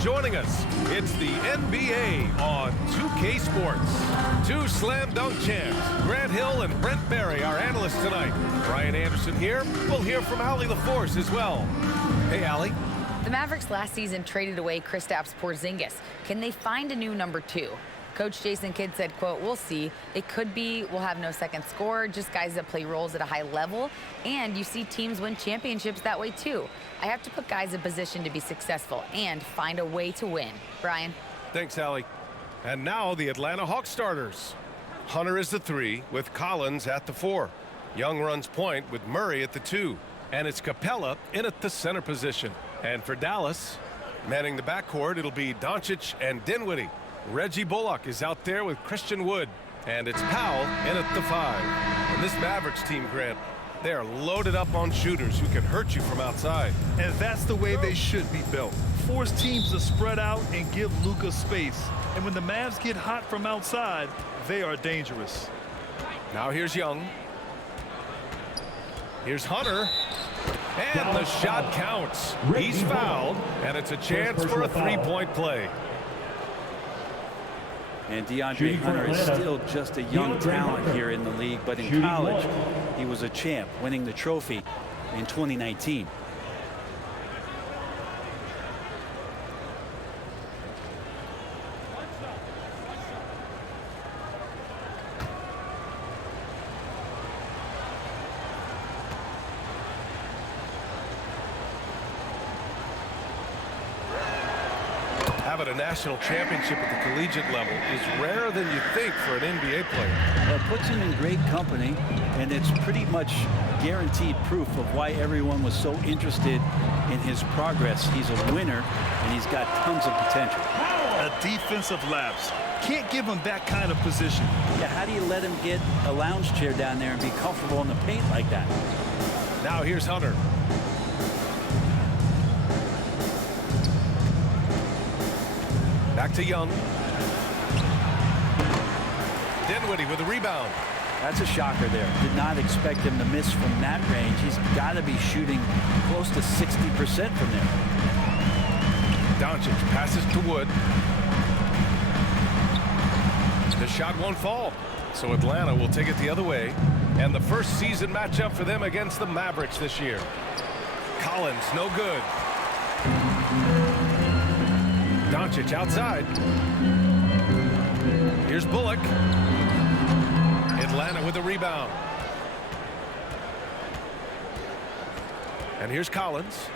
joining us. It's the NBA on 2K Sports. Two slam dunk champs, Grant Hill and Brent Barry, our analysts tonight. Brian Anderson here. We'll hear from Allie LaForce as well. Hey, Allie. The Mavericks last season traded away Kristaps Porzingis. Can they find a new number 2? Coach Jason Kidd said, quote, "We'll see. It could be we'll have no second scorer, just guys that play roles at a high level. And you see teams win championships that way, too. I have to put guys in position to be successful and find a way to win." Brian? Thanks, Allie. And now the Atlanta Hawks starters. Hunter is the 3 with Collins at the 4. Young runs point with Murray at the 2. And it's Capella in at the center position. And for Dallas, manning the backcourt, it'll be Doncic and Dinwiddie. Reggie Bullock is out there with Christian Wood. And it's Powell in at the 5. And this Mavericks team, Grant, they are loaded up on shooters who can hurt you from outside. And that's the way they should be built. Force teams to spread out and give Luka space. And when the Mavs get hot from outside, they are dangerous. Now here's Young. Here's Hunter. And the shot counts. He's fouled, and it's a chance for a three-point play. And DeAndre Hunter is still just a young talent here in the league, but in college, he was a champ, winning the trophy in 2019. Having a national championship at the collegiate level is rarer than you think for an NBA player. Well, it puts him in great company, and it's pretty much guaranteed proof of why everyone was so interested in his progress. He's a winner, and he's got tons of potential. A defensive lapse. Can't give him that kind of position. Yeah, how do you let him get a lounge chair down there and be comfortable in the paint like that? Now here's Hunter. Back to Young. Dinwiddie with a rebound. That's a shocker there. Did not expect him to miss from that range. He's got to be shooting close to 60% from there. Doncic passes to Wood. The shot won't fall. So Atlanta will take it the other way. And the first season matchup for them against the Mavericks this year. Collins, no good. Doncic outside. Here's Bullock. Atlanta with a rebound. And here's Collins.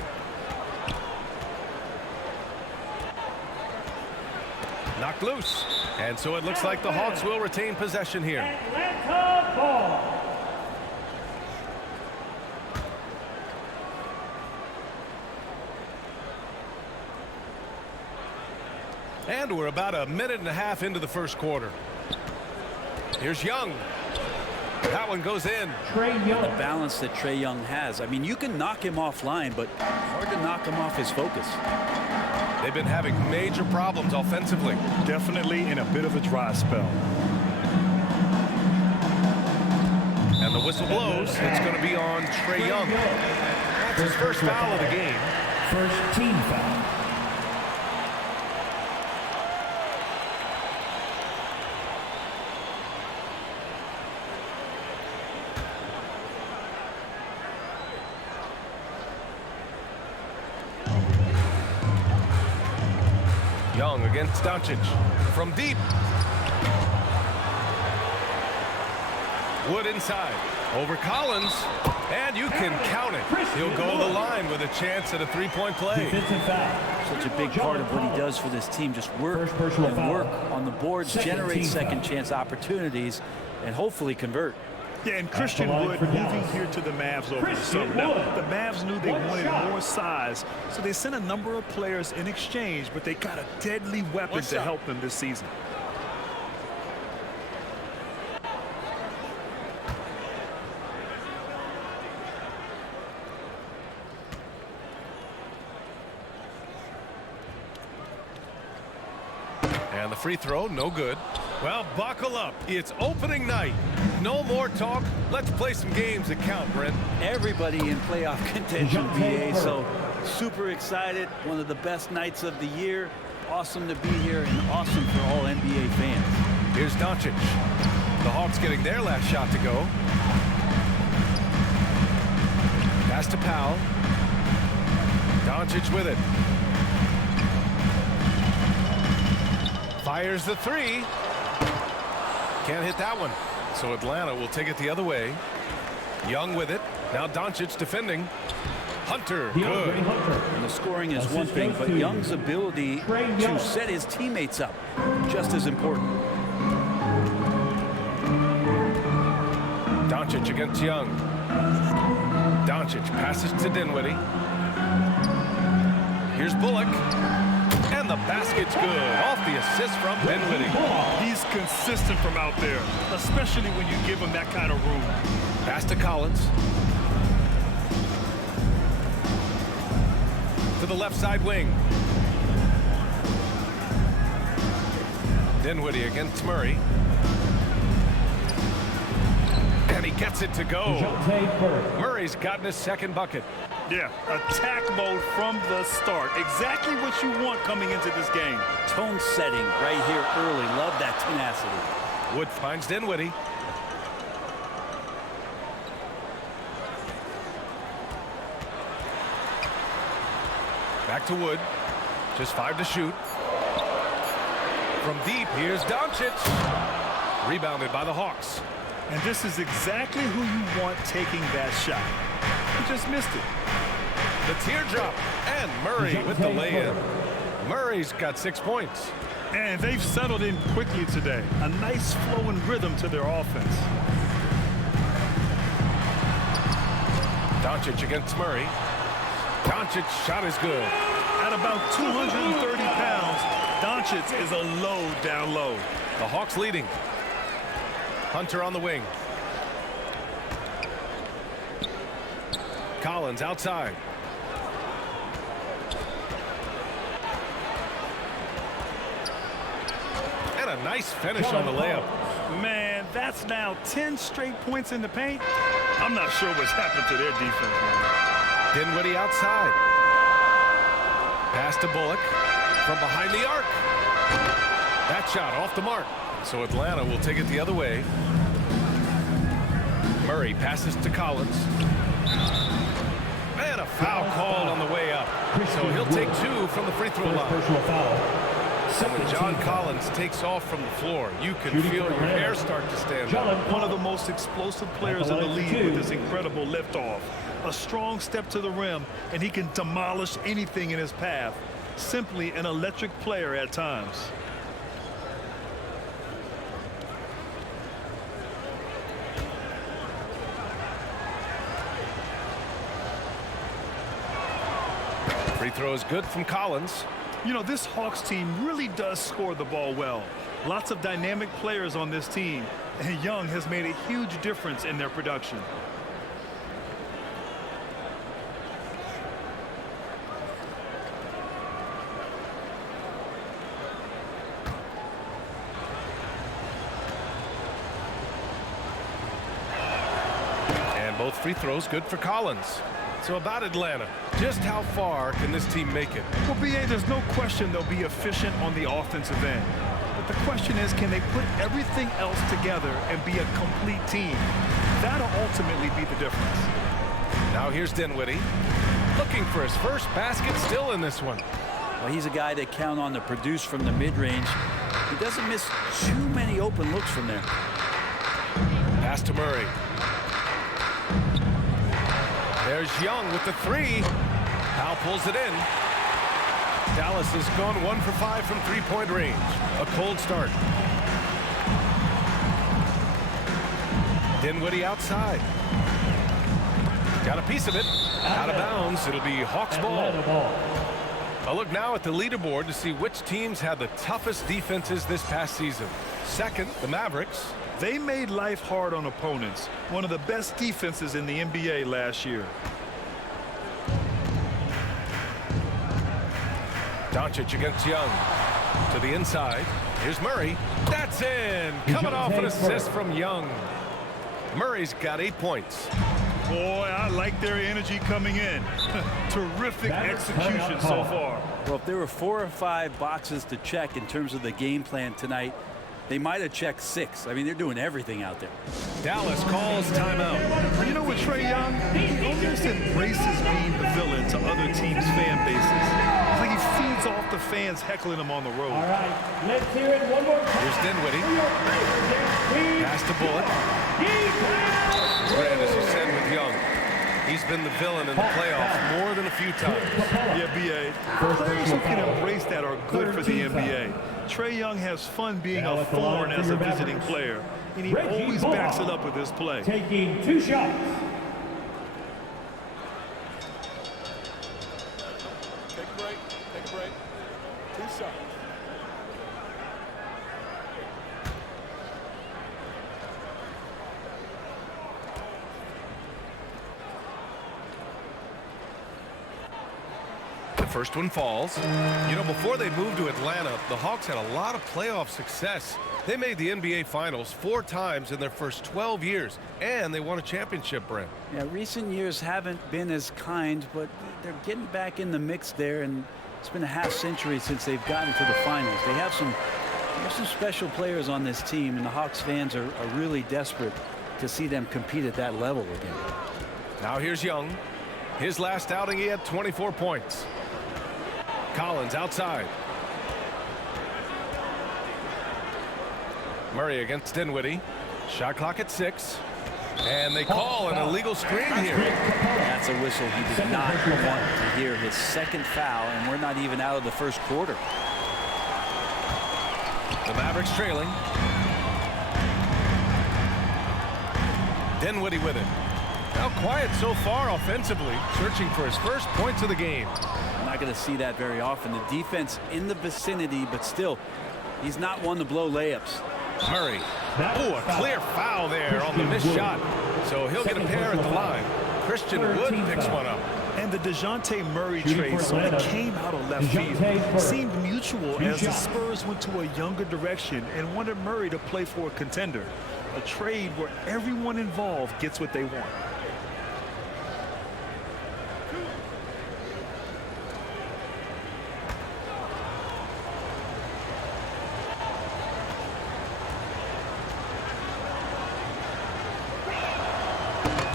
Knocked loose. And so it looks like the Hawks will retain possession here. Atlanta ball. And we're about a minute and a half into the first quarter. Here's Young. That one goes in. Trae Young. The balance that Trae Young has. I mean, you can knock him offline, but hard to knock him off his focus. They've been having major problems offensively. Definitely in a bit of a dry spell. And the whistle blows. It's going to be on Trae Young. That's his first foul of the game. First team foul. Young against Doncic from deep. Wood inside over Collins, and you can count it. He'll go to the line with a chance at a three-point play. Such a big part of what he does for this team, just work and work on the boards, generate second chance opportunities, and hopefully convert. Yeah, and Christian Wood moving here to the Mavs over the summer. Now, the Mavs knew they wanted more size, so they sent a number of players in exchange, but they got a deadly weapon to help them this season. And the free throw, no good. Well, buckle up. It's opening night. No more talk. Let's play some games that count, Brent. Everybody in playoff contention, BA, so Super excited. One of the best nights of the year. Awesome to be here and awesome for all NBA fans. Here's Doncic. The Hawks getting their last shot to go. Pass to Powell. Doncic with it. Fires the three. Can't hit that one. So Atlanta will take it the other way. Young with it. Now Doncic defending. Hunter, good. And the scoring is one thing, but Young's ability to set his teammates up, just as important. Doncic against Young. Doncic passes to Dinwiddie. Here's Bullock. And the basket's good. Off the assist from Dinwiddie. He's consistent from out there, especially when you give him that kind of room. Pass to Collins. To the left side wing. Dinwiddie against Murray. And he gets it to go. Murray's gotten his second bucket. Yeah, attack mode from the start. Exactly what you want coming into this game. Tone setting right here early. Love that tenacity. Wood finds Dinwiddie. Back to Wood. Just 5 to shoot. From deep, here's Doncic. Rebounded by the Hawks. And this is exactly who you want taking that shot. He just missed it. The teardrop. And Murray with the lay-in. Murray's got 6 points. And they've settled in quickly today. A nice flowing rhythm to their offense. Doncic against Murray. Doncic's shot is good. At about 230 pounds, Doncic is a load down low. The Hawks leading. Hunter on the wing. Collins outside. And a nice finish on the layup. Man, that's now 10 straight points in the paint. I'm not sure what's happened to their defense, man. Dinwiddie outside. Pass to Bullock from behind the arc. That shot off the mark. So Atlanta will take it the other way. Murray passes to Collins. And a foul called on the way up. So he'll take 2 from the free throw line. And when John Collins takes off from the floor, you can feel your hair start to stand up. One of the most explosive players in the league with this incredible liftoff. A strong step to the rim, and he can demolish anything in his path. Simply an electric player at times. Free throw is good from Collins. You know, this Hawks team really does score the ball well. Lots of dynamic players on this team, and Young has made a huge difference in their production. And both free throws good for Collins. So about Atlanta, just how far can this team make it? Well, B.A., there's no question they'll be efficient on the offensive end. But the question is, can they put everything else together and be a complete team? That'll ultimately be the difference. Now here's Dinwiddie. Looking for his first basket, still in this one. Well, he's a guy that count on to produce from the mid-range. He doesn't miss too many open looks from there. Pass to Murray. There's Young with the 3. Powell pulls it in. Dallas has gone 1 for 5 from three-point range. A cold start. Dinwiddie outside. Got a piece of it. Out of bounds. It'll be Hawks ball. A look now at the leaderboard to see which teams had the toughest defenses this past season. Second, the Mavericks. They made life hard on opponents. One of the best defenses in the NBA last year. Doncic against Young. To the inside. Here's Murray. That's in. Coming off an assist from Young. Murray's got 8 points. Boy, I like their energy coming in. Terrific execution so far. Well, if there were 4 or 5 boxes to check in terms of the game plan tonight, they might have checked 6. I mean, they're doing everything out there. Dallas calls timeout. You know what, Trae Young? He almost embraces being the villain to other teams' fan bases. It's like he feeds off the fans heckling him on the road. All right, let's hear it one more time. Here's Dinwiddie. Pass to Bullock. Grant, as you said with Young, he's been the villain in the playoffs more than a few times. Yeah, B.A. Players who can embrace that are good for the NBA. Trae Young has fun being a thorn as a visiting player, and he always backs it up with his play. Taking 2 shots. Take a break. Take a break. 2 shots. The first one falls. You know, before they moved to Atlanta, the Hawks had a lot of playoff success. They made the NBA Finals 4 times in their first 12 years, and they won a championship, Brent. Yeah, recent years haven't been as kind, but they're getting back in the mix there, and it's been a half-century since they've gotten to the finals. They have some special players on this team, and the Hawks fans are really desperate to see them compete at that level again. Now here's Young. His last outing, he had 24 points. Collins outside. Murray against Dinwiddie. Shot clock at 6. And they call an illegal screen here. That's a whistle he did not want to hear. His second foul, and we're not even out of the first quarter. The Mavericks trailing. Dinwiddie with it. Now quiet so far offensively, searching for his first points of the game. I'm not going to see that very often. The defense in the vicinity, but still, he's not one to blow layups. Murray. Oh, a clear foul there on the missed shot. So he'll get a pair at the line. Christian Wood picks one up. And the DeJounte Murray trade sort of came out of left field. Seemed mutual as the Spurs went to a younger direction and wanted Murray to play for a contender. A trade where everyone involved gets what they want.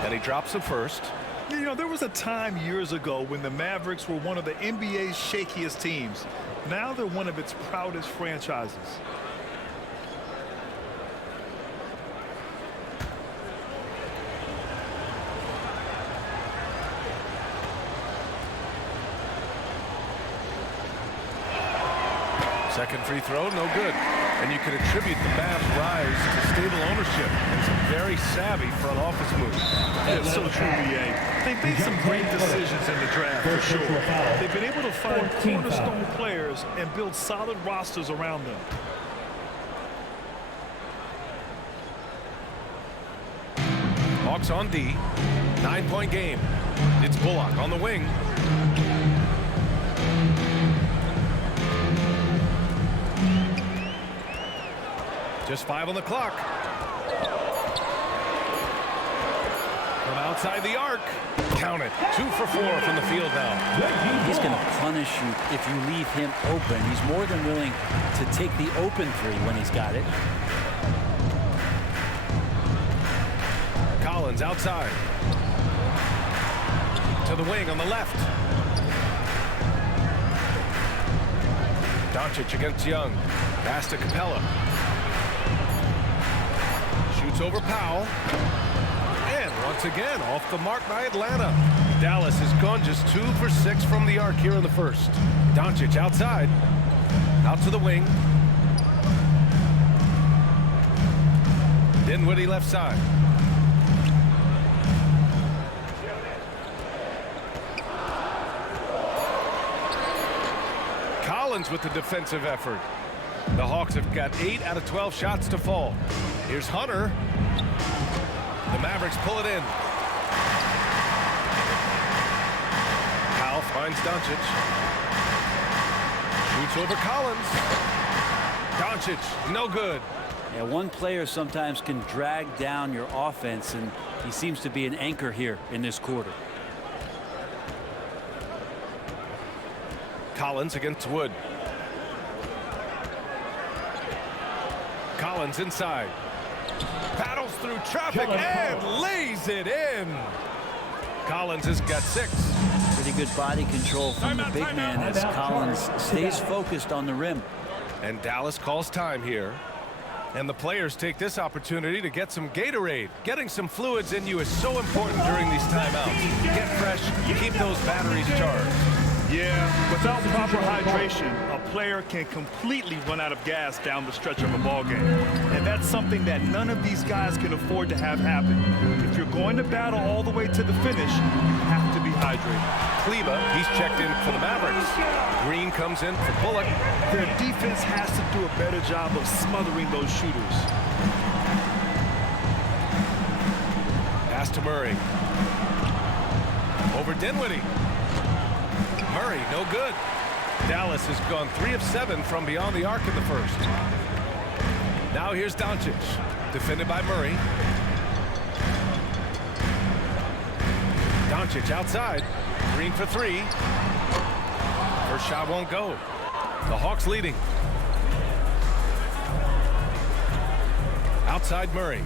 And he drops the first. You know, there was a time years ago when the Mavericks were one of the NBA's shakiest teams. Now they're one of its proudest franchises. Second free throw, no good. And you can attribute the Mavs' rise to stable ownership and some very savvy front office moves. That's so true, BA. They've made some great decisions in the draft, for sure. They've been able to find cornerstone players and build solid rosters around them. Hawks on D. 9-point game. It's Bullock on the wing. Just 5 on the clock. From outside the arc. Count it. 2 for 4 from the field now. He's going to punish you if you leave him open. He's more than willing to take the open 3 when he's got it. Collins outside. To the wing on the left. Doncic against Young. Pass to Capella. Shoots over Powell. And once again, off the mark by Atlanta. Dallas has gone just 2 for 6 from the arc here in the first. Doncic outside. Out to the wing. Dinwiddie left side. Collins with the defensive effort. The Hawks have got 8 out of 12 shots to fall. Here's Hunter. The Mavericks pull it in. Powell finds Doncic. Shoots over Collins. Doncic, no good. Yeah, one player sometimes can drag down your offense, and he seems to be an anchor here in this quarter. Collins against Wood. Collins inside. Paddles through traffic and lays it in. Collins has got 6. Pretty good body control from the big man as Collins stays focused on the rim. And Dallas calls time here. And the players take this opportunity to get some Gatorade. Getting some fluids in you is so important during these timeouts. Get fresh, keep those batteries charged. Yeah, without proper hydration, a player can completely run out of gas down the stretch of a ball game. And that's something that none of these guys can afford to have happen. If you're going to battle all the way to the finish, you have to be hydrated. Kleba, he's checked in for the Mavericks. Green comes in for Bullock. Their defense has to do a better job of smothering those shooters. Pass to Murray. Over Dinwiddie. Murray, no good. Dallas has gone 3 of 7 from beyond the arc in the first. Now here's Doncic, defended by Murray. Doncic outside. Green for 3. First shot won't go. The Hawks leading. Outside Murray.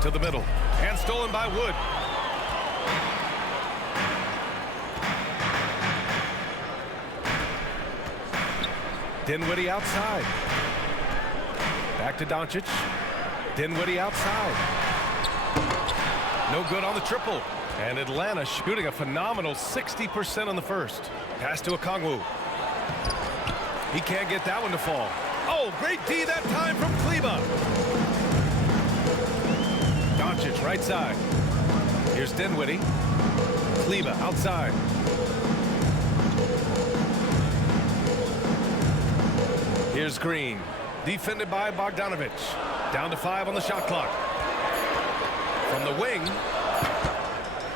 To the middle. And stolen by Wood. Dinwiddie outside. Back to Doncic. Dinwiddie outside. No good on the triple. And Atlanta shooting a phenomenal 60% on the first. Pass to Okongwu. He can't get that one to fall. Oh, great D that time from Kleba. Doncic right side. Here's Dinwiddie. Kleba outside. Here's Green, defended by Bogdanovic. Down to 5 on the shot clock. From the wing,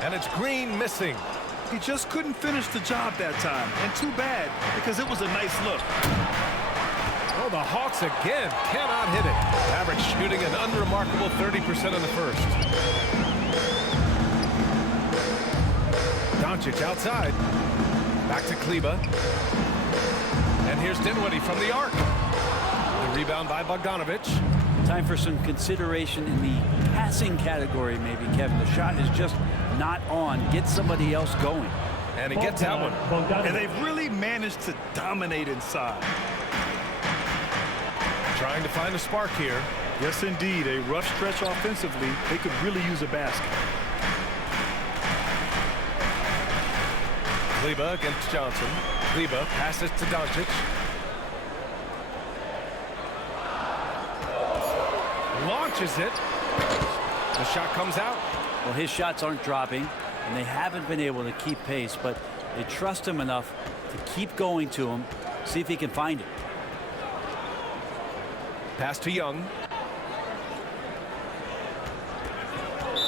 and it's Green missing. He just couldn't finish the job that time, and too bad, because it was a nice look. Oh, the Hawks again cannot hit it. Mavericks shooting an unremarkable 30% in the first. Doncic outside. Back to Kleba. And here's Dinwiddie from the arc. The rebound by Bogdanovic. Time for some consideration in the passing category, maybe, Kevin. The shot is just not on. Get somebody else going. And he gets that one. And they've really managed to dominate inside. Trying to find a spark here. Yes, indeed. A rough stretch offensively. They could really use a basket. Kleba against Johnson. Kleba passes to Doncic. Launches it. The shot comes out. Well, his shots aren't dropping, and they haven't been able to keep pace, but they trust him enough to keep going to him, see if he can find it. Pass to Young.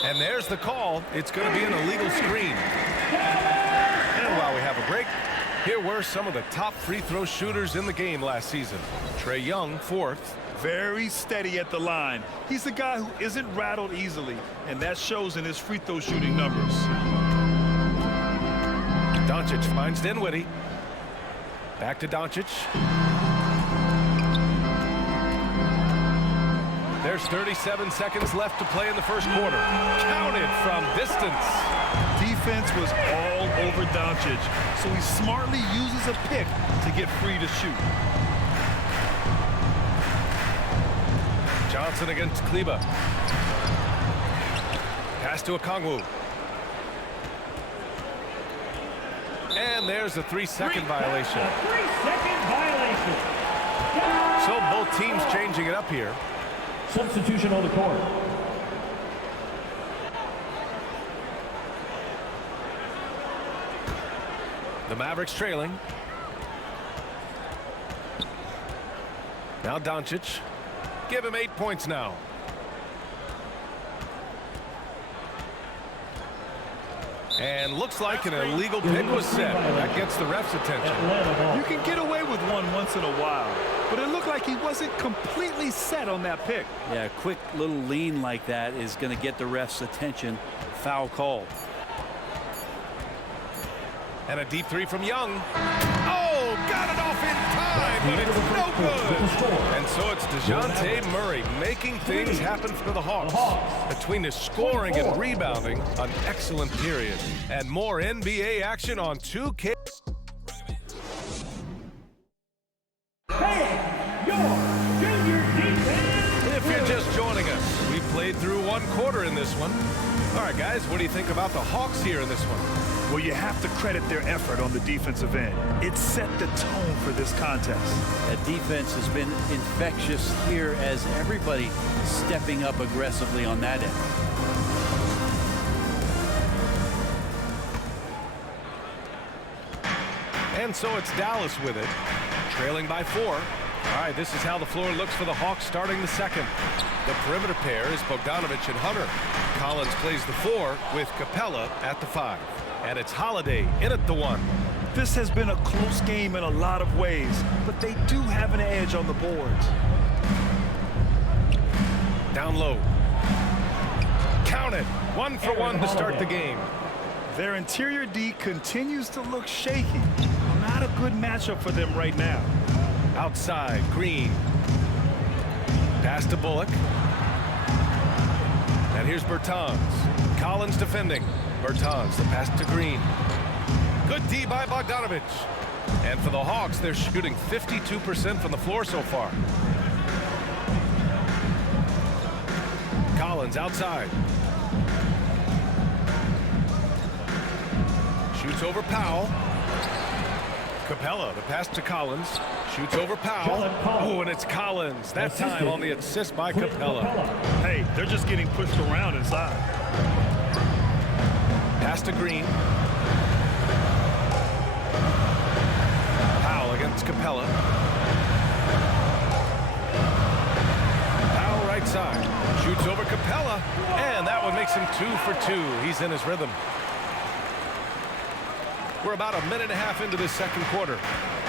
And there's the call. It's going to be an illegal screen. And while we have a break, here were some of the top free throw shooters in the game last season. Trae Young, 4th. Very steady at the line. He's the guy who isn't rattled easily, and that shows in his free throw shooting numbers. Doncic finds Dinwiddie. Back to Doncic. There's 37 seconds left to play in the first quarter. Counted from distance. Defense was all over Doncic, so he smartly uses a pick to get free to shoot. Johnson against Kleba. Pass to Okongwu. And there's a 3-second violation. A 3-second violation. So both teams changing it up here. Substitution on the court. The Mavericks trailing. Now Doncic. Give him 8 points now. And looks like an illegal pick was set. That gets the ref's attention. You can get away with one once in a while, but it looked like he wasn't completely set on that pick. Yeah, a quick little lean like that is going to get the ref's attention. Foul call. And a deep three from Young. Oh, got it off in time, but it's no good. And so it's DeJounte Murray making things happen for the Hawks. Between his scoring and rebounding, an excellent period. And more NBA action on 2K. If you're just joining us, we played through one quarter in this one. All right, guys, what do you think about the Hawks here in this one? Well, you have to credit their effort on the defensive end. It set the tone for this contest. That defense has been infectious here as everybody stepping up aggressively on that end. And so it's Dallas with it, trailing by 4. All right, this is how the floor looks for the Hawks starting the second. The perimeter pair is Bogdanovic and Hunter. Collins plays the 4 with Capella at the 5. And it's Holiday in at the 1. This has been a close game in a lot of ways, but they do have an edge on the boards. Down low. Count it. 1 for 1 to start the game. Their interior D continues to look shaky. Not a good matchup for them right now. Outside, Green. Pass to Bullock. And here's Bertans. Collins defending. Bertans, the pass to Green. Good D by Bogdanovic. And for the Hawks, they're shooting 52% from the floor so far. Collins outside. Shoots over Powell. Capella, the pass to Collins. Shoots over Powell. Oh, and it's Collins. That time on the assist by Capella. Hey, they're just getting pushed around inside. Pass to Green. Powell against Capella. Powell right side. Shoots over Capella. And that one makes him 2 for 2. He's in his rhythm. We're about a minute and a half into this second quarter.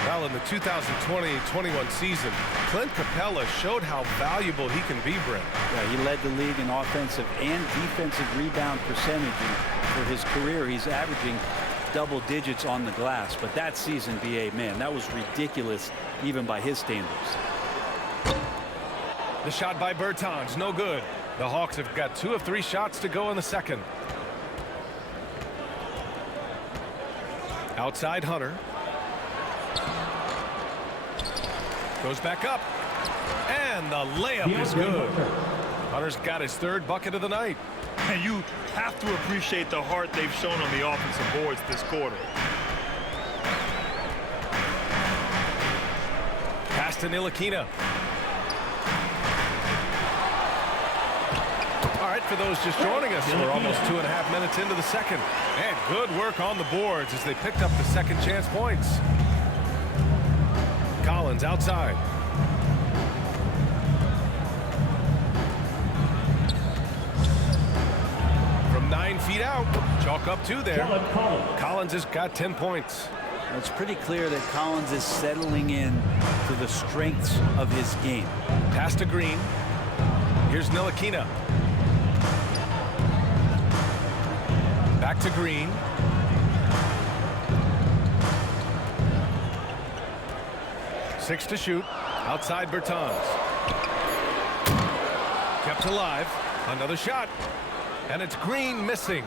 Well, in the 2020-21 season, Clint Capella showed how valuable he can be, Brent. Yeah, he led the league in offensive and defensive rebound percentage. For his career, he's averaging double digits on the glass. But that season, BA, man, that was ridiculous, even by his standards. The shot by Bertans, no good. The Hawks have got 2 of 3 shots to go in the second. Outside Hunter. Goes back up. And the layup is good. Hunter's got his 3rd bucket of the night. And you have to appreciate the heart they've shown on the offensive boards this quarter. Pass to Ntilikina. All right, for those just joining us, we're almost 2.5 minutes into the second. And good work on the boards as they picked up the second chance points. Collins outside. From 9 feet out, chalk up 2 there. Collins has got 10 points. It's pretty clear that Collins is settling in to the strengths of his game. Pass to Green. Here's Ntilikina. Back to Green. Six to shoot. Outside Bertans. Kept alive. Another shot. And it's Green missing.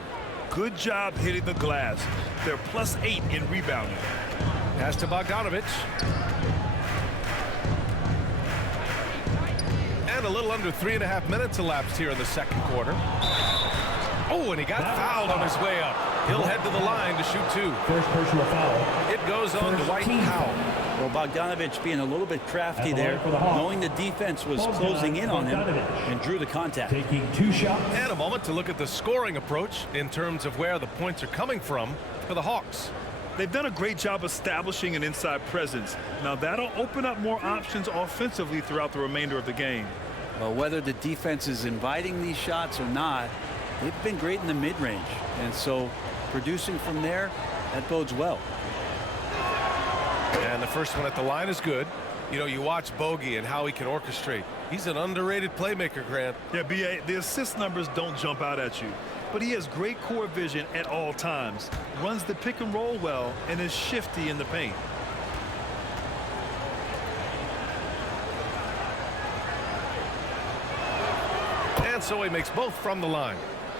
Good job hitting the glass. They're +8 in rebounding. Pass to Bogdanovic. And a little under 3.5 minutes elapsed here in the second quarter. Oh, and he got fouled on his way up. He'll head to the line to shoot 2. First personal foul. It goes on to Dwight Powell. Well, Bogdanovic being a little bit crafty there, knowing the defense was closing in on him and drew the contact. Taking 2 shots. And a moment to look at the scoring approach in terms of where the points are coming from for the Hawks. They've done a great job establishing an inside presence. Now that'll open up more options offensively throughout the remainder of the game. Well, whether the defense is inviting these shots or not, they've been great in the mid-range. And so producing from there, that bodes well. And the first one at the line is good. You know, you watch Bogey and how he can orchestrate. He's an underrated playmaker, Grant. Yeah, B.A., the assist numbers don't jump out at you, but he has great core vision at all times, runs the pick and roll well, and is shifty in the paint. And so he makes both from the line.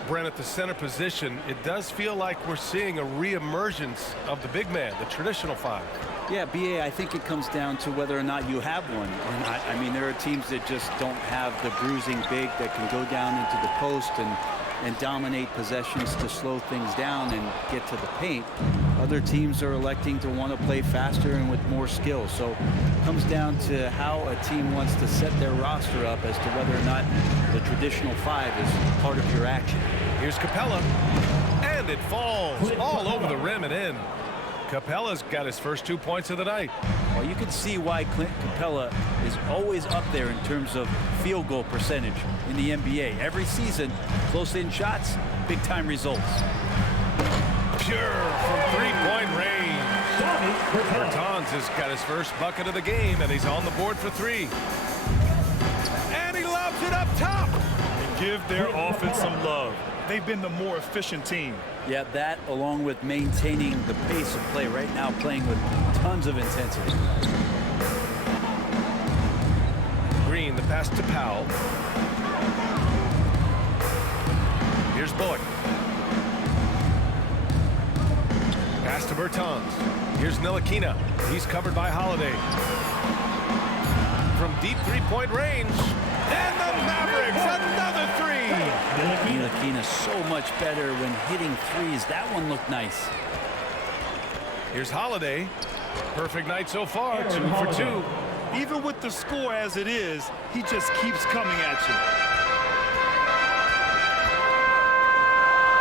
Brent, at the center position, it does feel like we're seeing a re-emergence of the big man, the traditional five. Yeah, BA, I think it comes down to whether or not you have one or not. I mean, there are teams that just don't have the bruising big that can go down into the post and dominate possessions to slow things down and get to the paint. Other teams are electing to want to play faster and with more skill. So it comes down to how a team wants to set their roster up as to whether or not the traditional five is part of your action. Here's Capella, and it falls all over the rim and in. Capella's got his first 2 points of the night. Well, you can see why Clint Capella is always up there in terms of field goal percentage in the NBA. Every season, close-in shots, big-time results. Pure from three-point range. Bertans has got his first bucket of the game, and he's on the board for three. And he lobs it up top. And give their offense some love. They've been the more efficient team. Yeah, that along with maintaining the pace of play right now, playing with tons of intensity. Green, the pass to Powell. Here's Bullock. Pass to Bertans. Here's Ntilikina. He's covered by Holiday. From deep three-point range. And the Mavericks, another three. Ntilikina so much better when hitting threes. That one looked nice. Here's Holiday. Perfect night so far, 2 for 2. Even with the score as it is, he just keeps coming at you.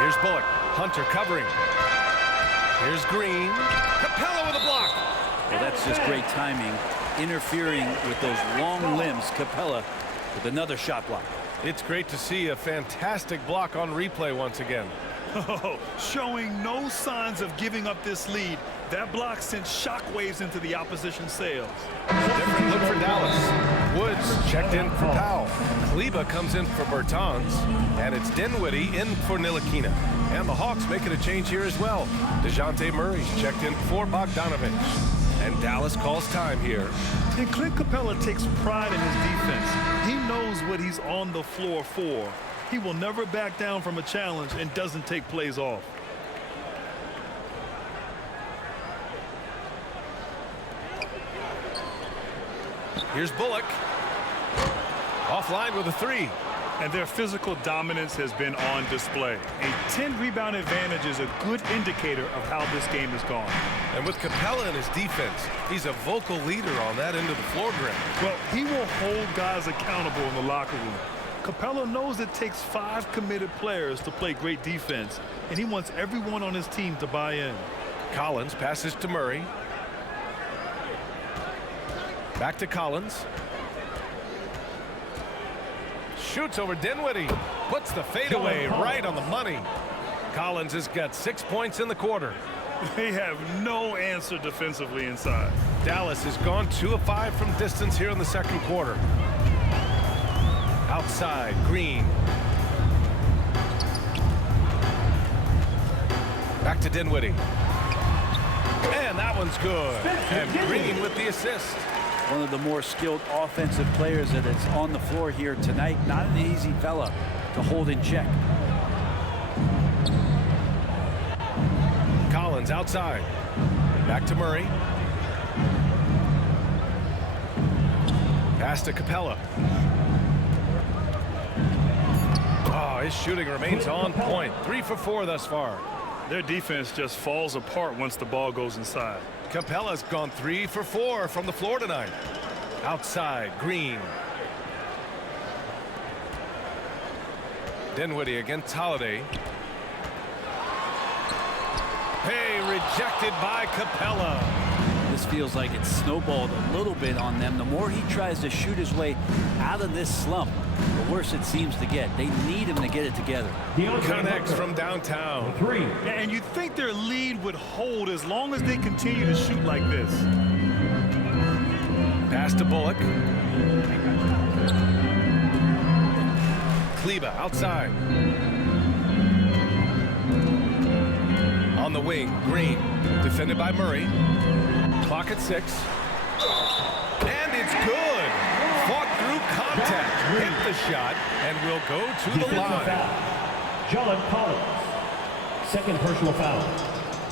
Here's Bullock. Hunter covering. Here's Green. Capella with a block. Well, that's just great timing. Interfering with those long limbs. Capella with another shot block. It's great to see a fantastic block on replay once again. Showing no signs of giving up this lead. That block sent shockwaves into the opposition sails. Different look for Dallas. Woods checked in for Powell. Kleba comes in for Bertans. And it's Dinwiddie in for Ntilikina. And the Hawks making a change here as well. DeJounte Murray's checked in for Bogdanovich. And Dallas calls time here. And Clint Capella takes pride in his defense. He knows what he's on the floor for. He will never back down from a challenge and doesn't take plays off. Here's Bullock. Offline with a three. And their physical dominance has been on display. A 10-rebound advantage is a good indicator of how this game has gone. And with Capella in his defense, he's a vocal leader on that end of the floor, Grant. Well, he will hold guys accountable in the locker room. Capella knows it takes 5 committed players to play great defense, and he wants everyone on his team to buy in. Collins passes to Murray. Back to Collins. Shoots over Dinwiddie. Puts the fadeaway right on the money. Collins has got 6 points in the quarter. They have no answer defensively inside. Dallas has gone 2 of 5 from distance here in the second quarter. Outside, Green. Back to Dinwiddie. And that one's good. And Green with the assist. One of the more skilled offensive players that is on the floor here tonight. Not an easy fella to hold in check. Collins outside. Back to Murray. Pass to Capella. Oh, his shooting remains on point. 3 for 4 thus far. Their defense just falls apart once the ball goes inside. Capella's gone 3 for 4 from the floor tonight. Outside, Green. Dinwiddie against Holiday. Hey, rejected by Capella. This almost feels like it's snowballed a little bit on them. The more he tries to shoot his way out of this slump, the worse it seems to get. They need him to get it together. Connects from downtown. 3. And you'd think their lead would hold as long as they continue to shoot like this. Pass to Bullock. Kleba outside. On the wing, Green. Defended by Murray. Clock at 6. And it's good. Fought through contact. Hit the shot and will go to the line. John Collins. Second personal foul.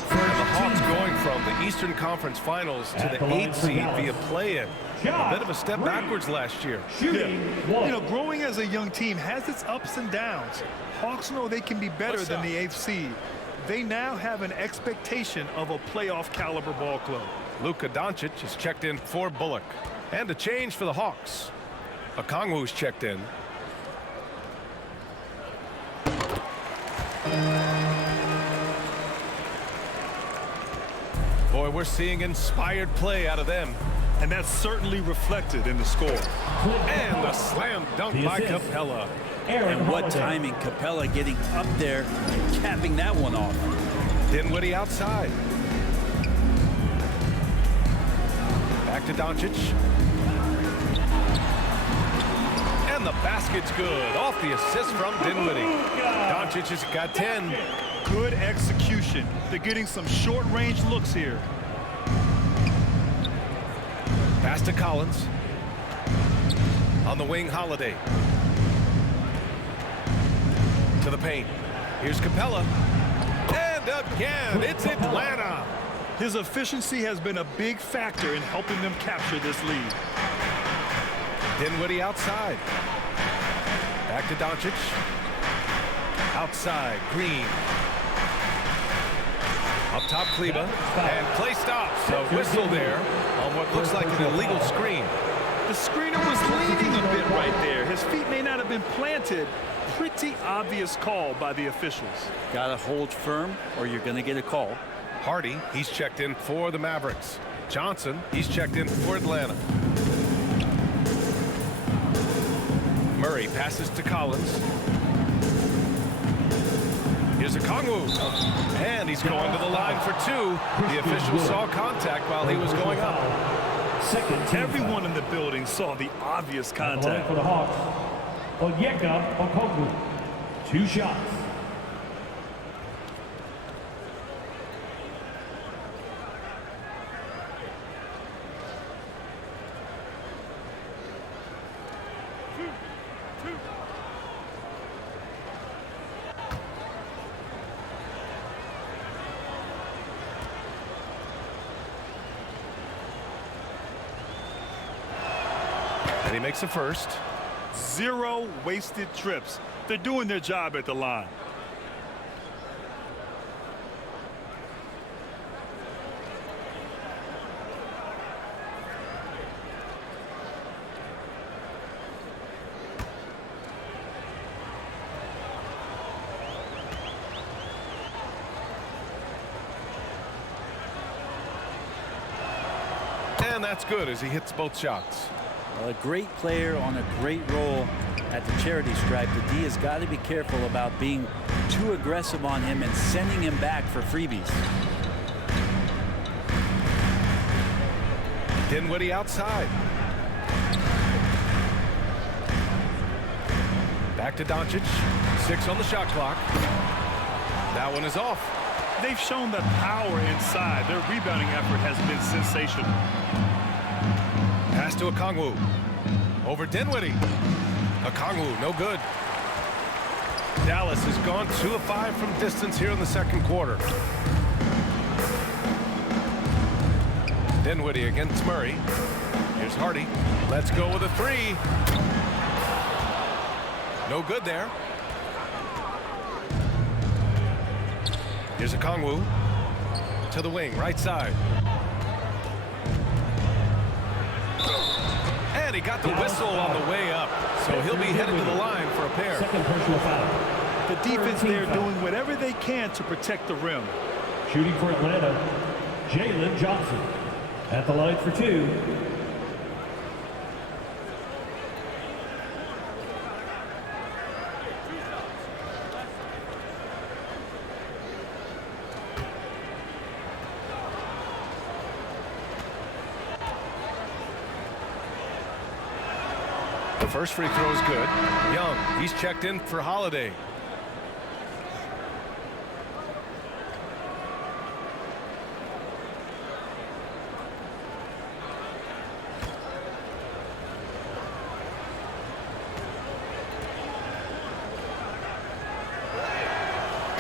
And the Hawks going from the Eastern Conference Finals to the 8th seed via play-in. A bit of a step backwards last year. Shooting You know, growing as a young team has its ups and downs. Hawks know they can be better than the 8th seed. They now have an expectation of a playoff caliber ball club. Luka Doncic is checked in for Bullock. And a change for the Hawks. Okongwu's checked in. Boy, we're seeing inspired play out of them. And that's certainly reflected in the score. And a slam dunk by Capella. And what timing, Capella getting up there and capping that one off. Dinwiddie outside. Back to Doncic. And the basket's good. Off the assist from Dinwiddie. Doncic has got 10. Good execution. They're getting some short-range looks here. Pass to Collins. On the wing, Holiday. To the paint. Here's Capella. And again, it's Atlanta. His efficiency has been a big factor in helping them capture this lead. Dinwiddie outside. Back to Doncic. Outside, Green. Up top, Kleba. And play stops. A whistle there on what looks like an illegal screen. The screener was leaning a bit right there. His feet may not have been planted. Pretty obvious call by the officials. Gotta hold firm or you're gonna get a call. Hardy, he's checked in for the Mavericks. Johnson, he's checked in for Atlanta. Murray passes to Collins. Here's Okongwu. And he's going to the line for 2. The official saw contact while he was going up. Everyone in the building saw the obvious contact. For the Hawks, Onyeka Okongwu. 2 shots. And he makes a first. 0 wasted trips. They're doing their job at the line. And that's good as he hits both shots. Well, a great player on a great role at the charity stripe. The D has got to be careful about being too aggressive on him and sending him back for freebies. Dinwiddie outside. Back to Doncic. 6 on the shot clock. That one is off. They've shown that power inside. Their rebounding effort has been sensational. Pass to Okongwu. Over Dinwiddie. Okongwu, no good. Dallas has gone 2 of 5 from distance here in the second quarter. Dinwiddie against Murray. Here's Hardy. Let's go with a 3. No good there. Here's Okongwu. To the wing, right side. And he got the whistle on the way up. So he'll be headed to the line for a pair. Second personal foul. The defense there doing whatever they can to protect the rim. Shooting for Atlanta, Jalen Johnson. At the line for 2. The first free throw is good. Young, he's checked in for Holiday.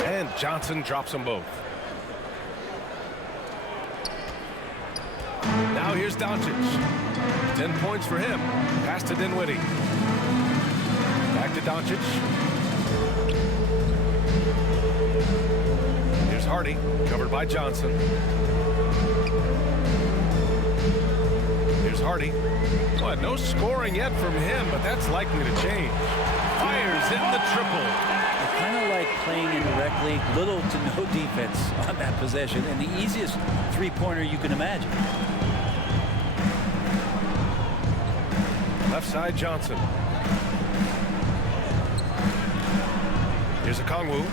And Johnson drops them both. Now here's Doncic. 10 points for him. Pass to Dinwiddie. Back to Doncic. Here's Hardy, covered by Johnson. Here's Hardy. Well, no scoring yet from him, but that's likely to change. Fires in the triple. Kind of like playing indirectly, little to no defense on that possession, and the easiest three-pointer you can imagine. Left side, Johnson. Here's a Kongwu.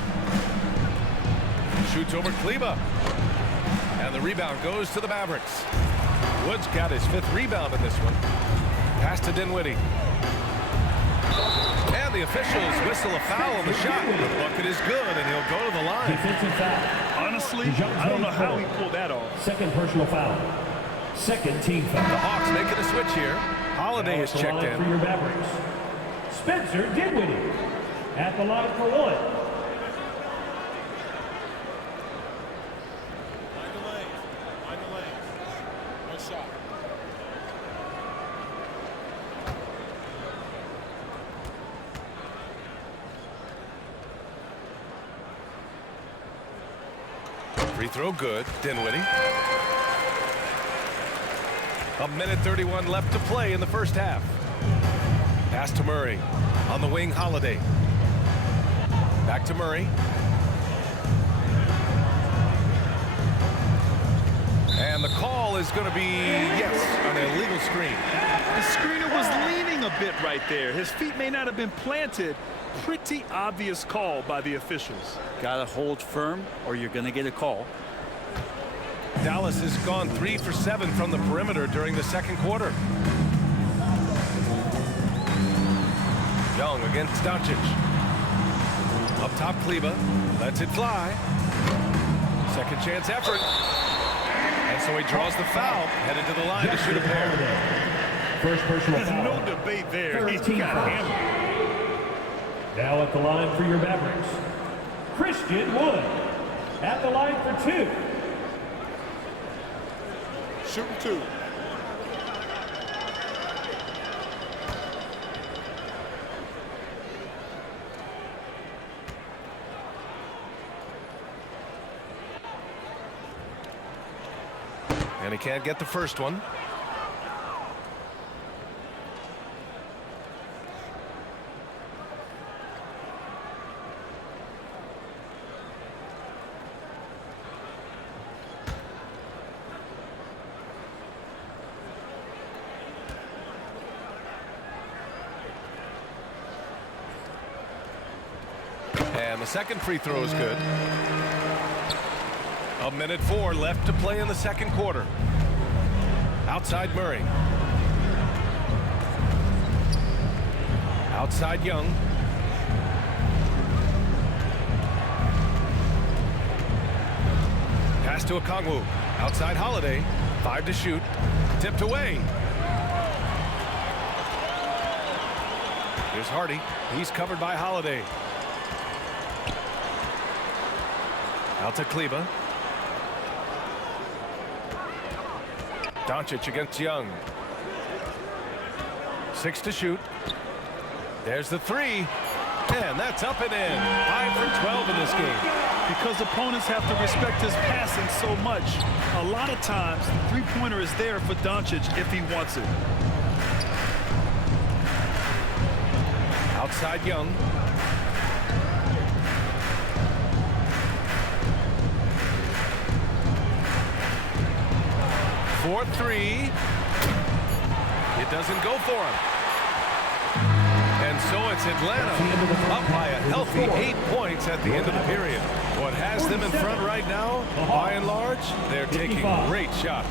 Shoots over Kleba. And the rebound goes to the Mavericks. Wood's got his 5th rebound in this one. Pass to Dinwiddie. And the officials whistle a foul on the shot. The bucket is good, and he'll go to the line. Defensive foul. Honestly, I don't know how he pulled that off. Second personal foul. Second team foul. The Hawks making a switch here. Holiday is checked in. For your Mavericks, Spencer Dinwiddie at the line for 1. Find the lane. Find the lane. One shot. Free throw good. Dinwiddie. A minute 31 left to play in the first half. Pass to Murray. On the wing, Holiday. Back to Murray. And the call is going to be, yes, an illegal screen. The screener was leaning a bit right there. His feet may not have been planted. Pretty obvious call by the officials. Got to hold firm or you're going to get a call. Dallas has gone 3 for 7 from the perimeter during the second quarter. Young against Doncic. Up top, Kleba lets it fly. Second chance effort. And so he draws the foul, headed to the line to shoot a pair. First personal There's foul. no debate there. He Team got foul. hammered. Now at the line for your Mavericks, Christian Wood at the line for 2. Shooting 2. And he can't get the first one. And the second free throw is good. A minute 4 left to play in the second quarter. Outside Murray. Outside Young. Pass to Okongwu. Outside Holiday. 5 to shoot. Tipped away. Here's Hardy. He's covered by Holiday. Out to Kleba. Doncic against Young. 6 to shoot. There's the 3. And that's up and in. 5 for 12 in this game. Because opponents have to respect his passing so much, a lot of times the three-pointer is there for Doncic if he wants it. Outside Young. for three. It doesn't go for him. And so it's Atlanta up by a healthy 8 points at the end of the period. What has them in front right now, by and large, they're taking great shots.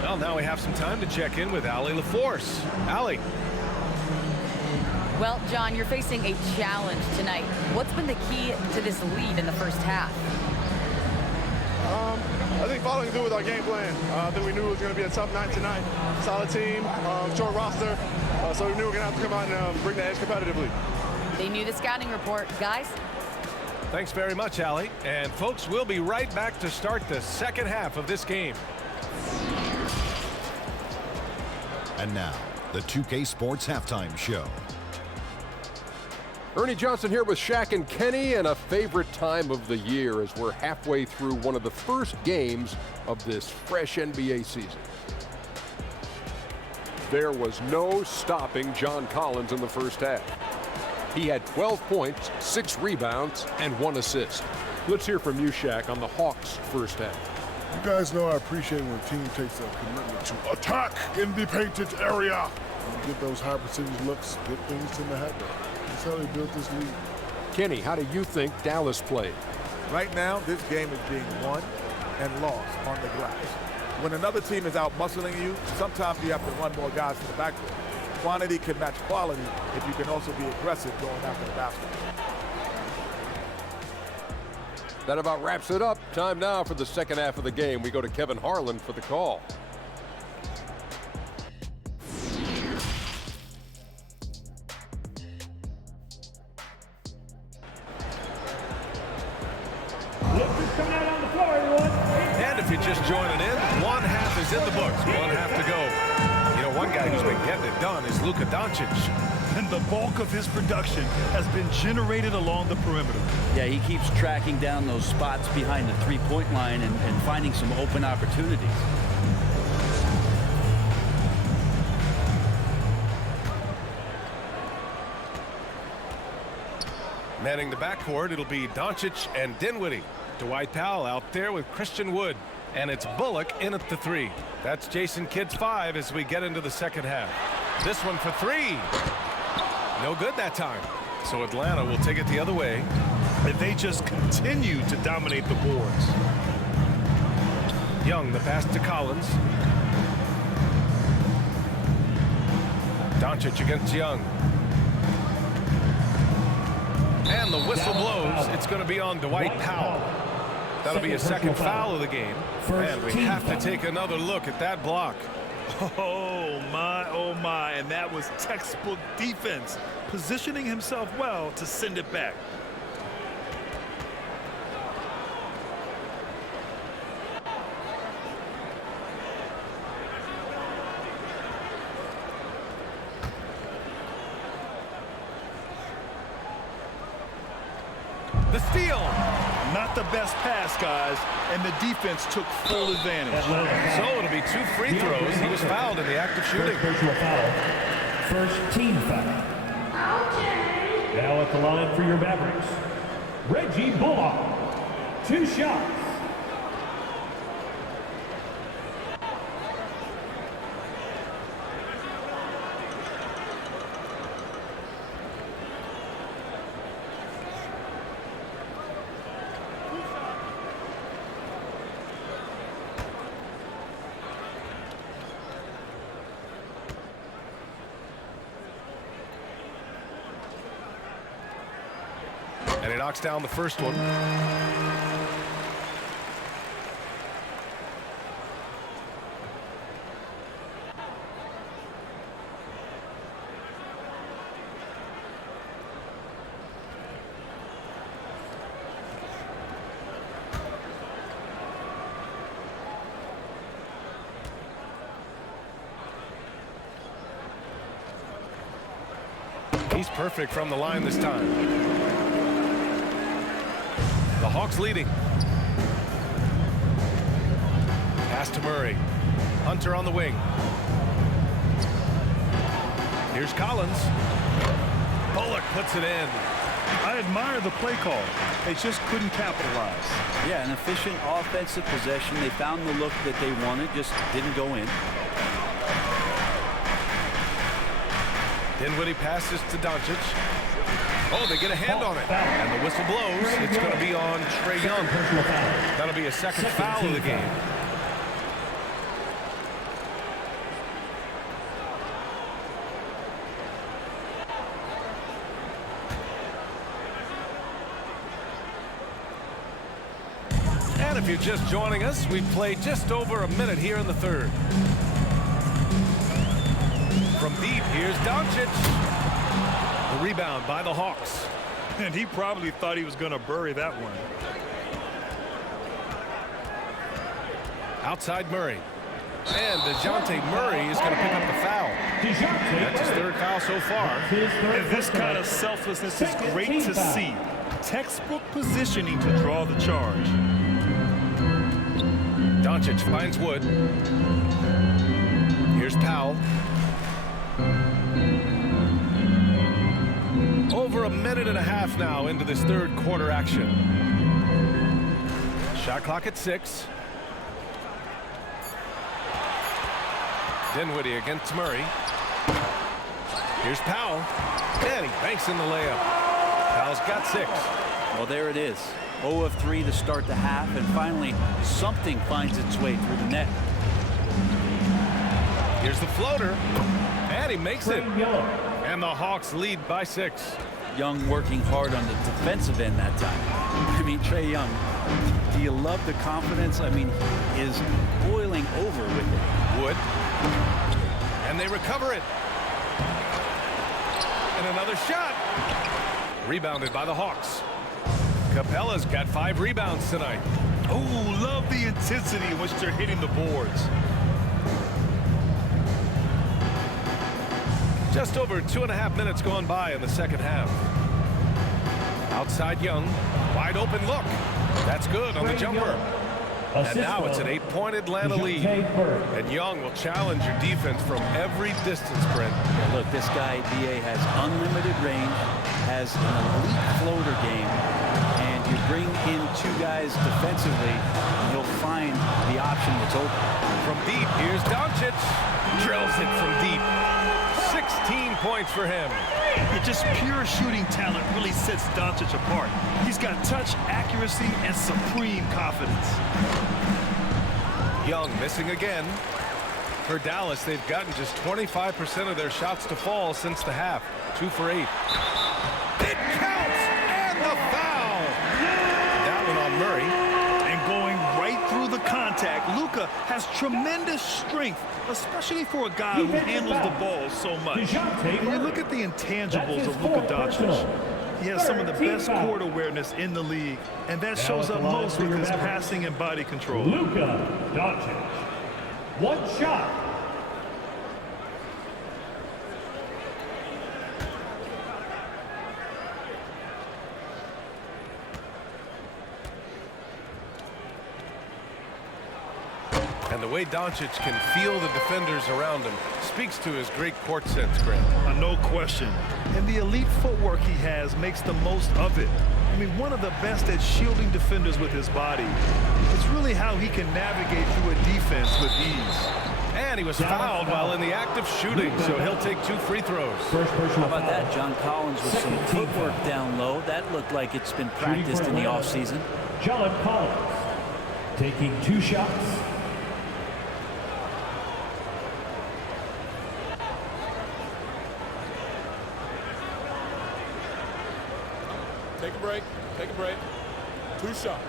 Well, now we have some time to check in with Allie LaForce. Allie. Well, John, you're facing a challenge tonight. What's been the key to this lead in the first half? I think following through with our game plan. I think we knew it was going to be a tough night tonight. Solid team, short roster, so we knew we were going to have to come out and bring the edge competitively. They knew the scouting report. Guys? Thanks very much, Allie. And folks, we'll be right back to start the second half of this game. And now, the 2K Sports Halftime Show. Ernie Johnson here with Shaq and Kenny, and a favorite time of the year as we're halfway through one of the first games of this fresh NBA season. There was no stopping John Collins in the first half. He had 12 points, 6 rebounds, and 1 assist. Let's hear from you, Shaq, on the Hawks' first half. You guys know I appreciate when a team takes a commitment to attack in the painted area. You get those high percentage looks, good things tend to happen. That's how they built this league. Kenny, how do you think Dallas played? Right now, this game is being won and lost on the glass. When another team is out muscling you, sometimes you have to run more guys to the backcourt. Quantity can match quality if you can also be aggressive going after the basket. That about wraps it up. Time now for the second half of the game. We go to Kevin Harlan for the call. And if you're just joining in, one half is in the books. One half to go. You know, one guy who's been getting it done is Luka Doncic. And the bulk of his production has been generated along the perimeter. Yeah, he keeps tracking down those spots behind the three-point line and finding some open opportunities. Manning the backcourt, it'll be Doncic and Dinwiddie. Dwight Powell out there with Christian Wood. And it's Bullock in at the 3. That's Jason Kidd's 5 as we get into the second half. This one for 3. No good that time. So Atlanta will take it the other way. And they just continue to dominate the boards. Young, the pass to Collins. Doncic against Young. And the whistle blows. It's going to be on Dwight Powell. That'll be a second foul of the game. And we have to take another look at that block. Oh my, and that was textbook defense, positioning himself well to send it back. The steal. Not the best pass, guys, and the defense took full advantage. So it'll be 2 free throws. He was fouled in the act of shooting. First team foul. Now at the line for your Mavericks, Reggie Bullock. 2 shots. And he knocks down the first one. He's perfect from the line this time. The Hawks leading. Pass to Murray. Hunter on the wing. Here's Collins. Bullock puts it in. I admire the play call. They just couldn't capitalize. Yeah, an efficient offensive possession. They found the look that they wanted, just didn't go in. Dinwiddie passes to Doncic. Oh, they get a hand on it. And the whistle blows. It's going to be on Trae Young. That'll be a second foul of the game. And if you're just joining us, we've played just over a minute here in the third. From deep, here's Doncic. The rebound by the Hawks. And he probably thought he was going to bury that one. Outside Murray. And DeJounte Murray is going to pick up the foul. That's his third foul so far. And this kind of selflessness is great to see. Textbook positioning to draw the charge. Doncic finds Wood. Here's Powell. Over a minute and a half now into this third quarter action. Shot clock at 6. Dinwiddie against Murray. Here's Powell. And he banks in the layup. Powell's got 6. Well, there it is. 0 of 3 to start the half, and finally something finds its way through the net. Here's the floater. And he makes it. And the Hawks lead by 6. Young working hard on the defensive end that time. I mean, Trae Young, do you love the confidence? I mean, he is boiling over with it. Wood. And they recover it. And another shot. Rebounded by the Hawks. Capella's got 5 rebounds tonight. Oh, love the intensity in which they're hitting the boards. Just over 2.5 minutes gone by in the second half. Outside Young. Wide open look. That's good on the jumper. And now it's an 8-point Atlanta lead. And Young will challenge your defense from every distance, Brent. Yeah, look, this guy, BA, has unlimited range, has an elite floater game, and you bring in 2 guys defensively, you'll find the option that's open. From deep, here's Doncic. Drills it from deep. 16 points for him. It just pure shooting talent really sets Doncic apart. He's got touch, accuracy, and supreme confidence. Young missing again. For Dallas, they've gotten just 25% of their shots to fall since the half. 2 for 8. It counts! And the foul! That one on Murray. And going right through the contact, Luka has tremendous strength, especially for a guy who handles the ball so much. When you look at the intangibles of Luka Doncic, he has some of the best court awareness in the league, and that shows up most with his passing and body control. Luka Doncic. 1 shot. And the way Doncic can feel the defenders around him speaks to his great court sense, Grant. No question. And the elite footwork he has makes the most of it. I mean, one of the best at shielding defenders with his body. It's really how he can navigate through a defense with ease. And he was fouled while in the act of shooting, so he'll take 2 free throws. How about that? John Collins with some footwork down low. That looked like it's been practiced in the offseason. John Collins taking 2 shots. Take a break. Take a break. 2 shots.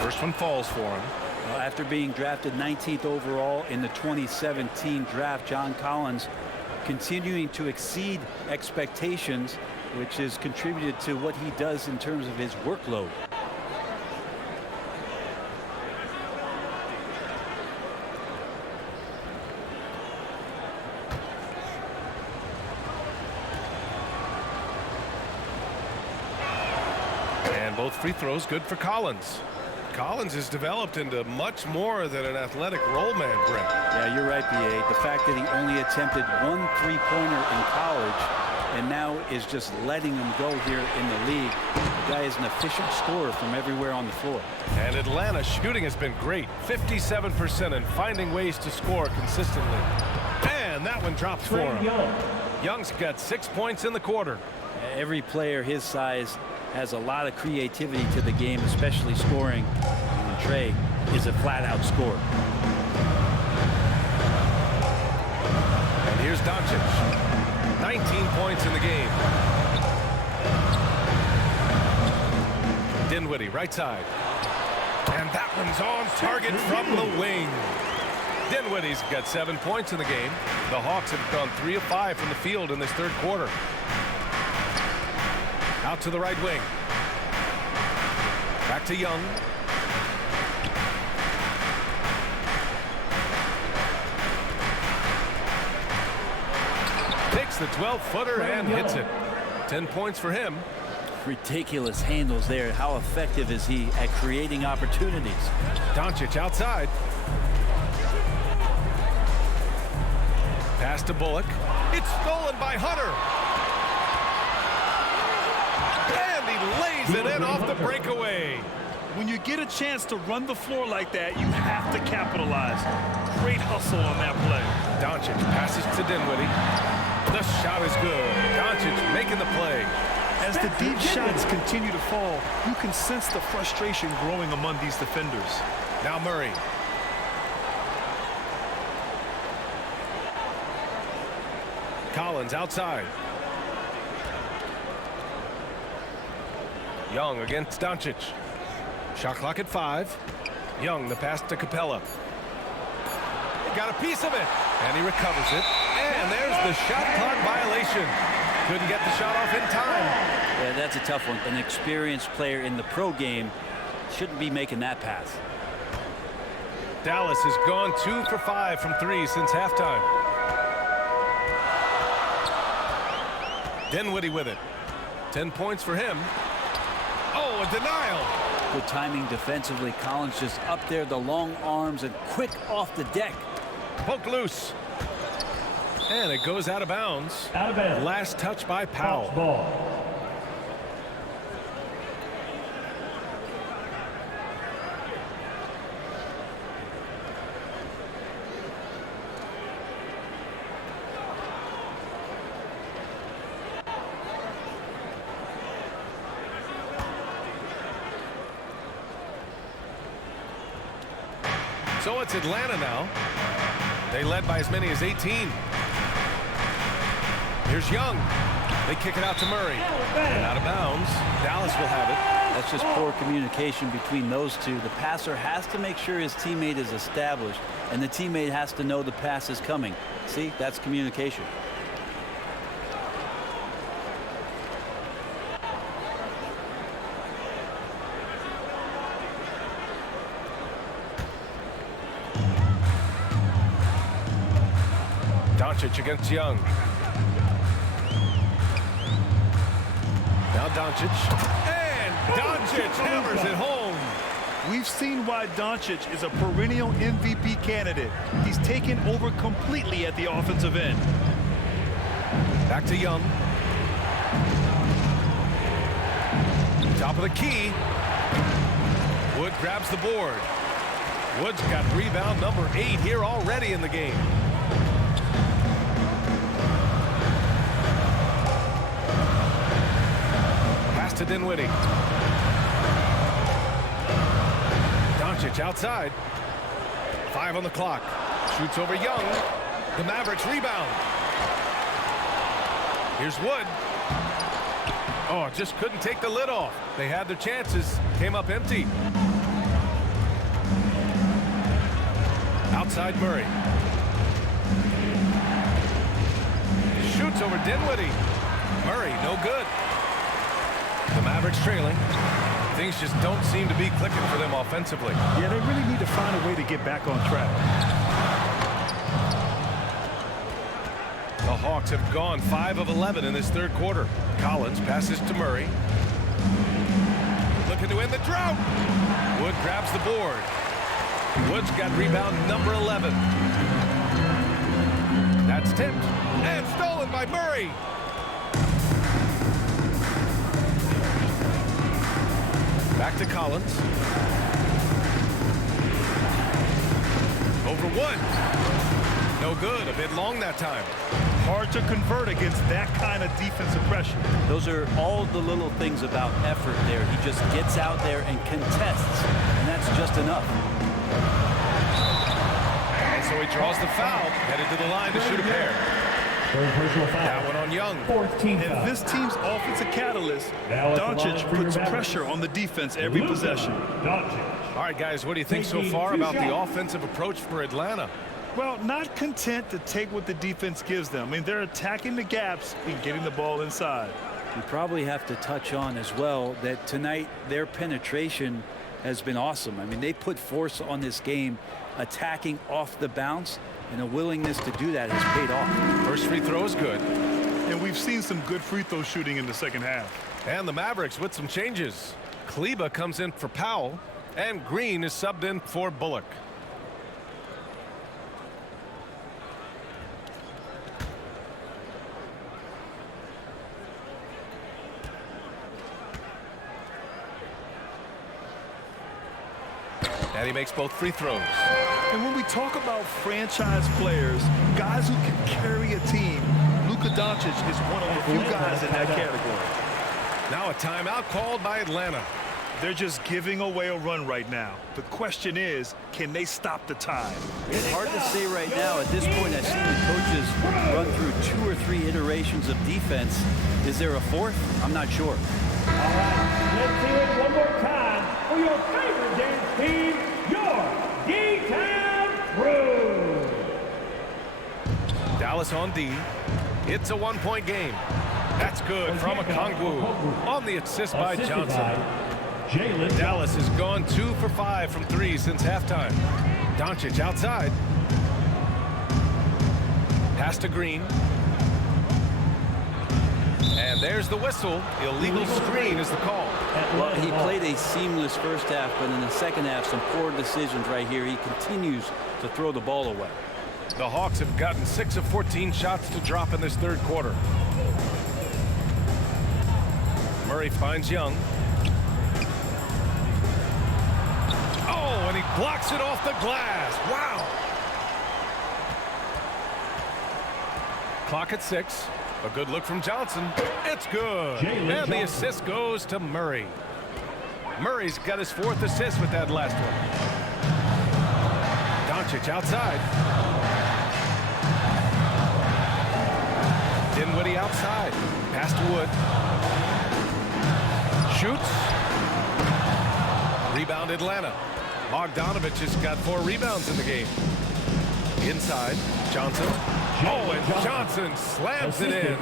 First one falls for him. Well, after being drafted 19th overall in the 2017 draft, John Collins continuing to exceed expectations, which has contributed to what he does in terms of his workload. And both free throws good for Collins. Collins has developed into much more than an athletic roll man, Brent. Yeah, you're right, B.A. The fact that he only attempted 1 3-pointer in college and now is just letting him go here in the league. The guy is an efficient scorer from everywhere on the floor. And Atlanta's shooting has been great. 57% and finding ways to score consistently. And that one drops for him. Young's got 6 points in the quarter. Every player his size has a lot of creativity to the game, especially scoring. And Trae is a flat-out scorer. And here's Doncic. 19 points in the game. Dinwiddie, right side. And that one's on target from the wing. Dinwiddie's got 7 points in the game. The Hawks have gone 3 of 5 from the field in this third quarter. Out to the right wing. Back to Young. Takes the 12-footer and hits it. 10 points for him. Ridiculous handles there. How effective is he at creating opportunities? Doncic outside. Pass to Bullock. It's stolen by Hunter. And he lays it in off the breakaway. When you get a chance to run the floor like that, you have to capitalize. Great hustle on that play. Doncic passes to Dinwiddie. The shot is good. Doncic making the play. As the deep shots continue to fall, you can sense the frustration growing among these defenders. Now Murray. Collins outside. Young against Doncic. Shot clock at 5. Young, the pass to Capella. He got a piece of it, and he recovers it. And there's the shot clock violation. Couldn't get the shot off in time. Yeah, that's a tough one. An experienced player in the pro game shouldn't be making that pass. Dallas has gone 2 for 5 from 3 since halftime. Dinwiddie with it. 10 points for him. Oh, a denial. Good timing defensively. Collins just up there, the long arms, and quick off the deck. Poked loose. And it goes out of bounds. Out of bounds. Last touch by Powell. Ball. So it's Atlanta now. They led by as many as 18. Here's Young. They kick it out to Murray. And out of bounds. Dallas will have it. That's just poor communication between those two. The passer has to make sure his teammate is established, and the teammate has to know the pass is coming. See, that's communication. Doncic against Young. Now Doncic. And Doncic hammers it home. We've seen why Doncic is a perennial MVP candidate. He's taken over completely at the offensive end. Back to Young. Top of the key. Wood grabs the board. Wood's got rebound number 8 here already in the game. To Dinwiddie. Doncic outside. 5 on the clock. Shoots over Young. The Mavericks rebound. Here's Wood. Oh, just couldn't take the lid off. They had their chances. Came up empty. Outside Murray. Shoots over Dinwiddie. Murray, no good. The Mavericks trailing. Things just don't seem to be clicking for them offensively. Yeah, they really need to find a way to get back on track. The Hawks have gone 5 of 11 in this third quarter. Collins passes to Murray. The looking to win the drought. Wood grabs the board. Wood's got rebound number 11. That's tipped and stolen by Murray. Back to Collins. Over Wood. No good. A bit long that time. Hard to convert against that kind of defensive pressure. Those are all the little things about effort there. He just gets out there and contests, and that's just enough. And so he draws the foul, headed to the line to shoot a pair. That one on Young. And this team's offensive catalyst, Doncic, puts pressure on the defense every possession. All right, guys, what do you think so far about the offensive approach for Atlanta? Well, not content to take what the defense gives them. I mean, they're attacking the gaps and getting the ball inside. You probably have to touch on as well that tonight their penetration has been awesome. I mean, they put force on this game, attacking off the bounce, and a willingness to do that has paid off. First free throw is good. And we've seen some good free throw shooting in the second half. And the Mavericks with some changes. Kleba comes in for Powell, and Green is subbed in for Bullock. And he makes both free throws. And when we talk about franchise players, guys who can carry a team, Luka Doncic is one of the few guys in that category. Now a timeout called by Atlanta. They're just giving away a run right now. The question is, can they stop the time? It's hard to say right now. At this point, I've seen the coaches run through 2 or 3 iterations of defense. Is there a fourth? I'm not sure. All right, let's hear it one more time for your favorite dance team, your D-Town Crew. Dallas on D. It's a 1-point game. That's good from Okongwu on the assist by Johnson. Dallas has gone 2 for 5 from 3 since halftime. Doncic outside. Pass to Green. And there's the whistle. Illegal screen is the call. Well, he played a seamless first half, but in the second half, some poor decisions right here. He continues to throw the ball away. The Hawks have gotten 6 of 14 shots to drop in this third quarter. Murray finds Young. Oh, and he blocks it off the glass. Wow. Clock at 6. A good look from Johnson. It's good. And the assist goes to Murray. Murray's got his 4th assist with that last one. Doncic outside. Dinwiddie outside. Pass to Wood. Shoots. Rebound Atlanta. Bogdanovich has got 4 rebounds in the game. Inside. Johnson. Oh, and Johnson slams it in.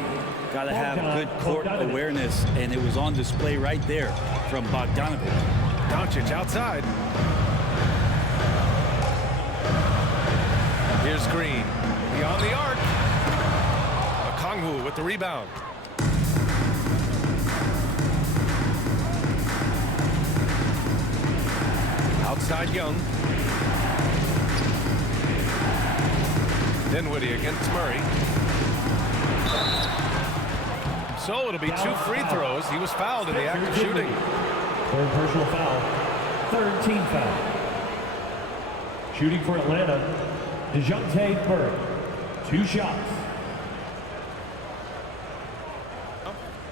Got to have good court awareness, and it was on display right there from Bogdanovich. Doncic outside. Here's Green. Beyond the arc. Okongwu with the rebound. Outside Young. Dinwiddie against Murray. So it'll be 2 free throws. He was fouled in the act of shooting. 3rd personal foul. 3rd team foul. Shooting for Atlanta, DeJounte Murray. 2 shots.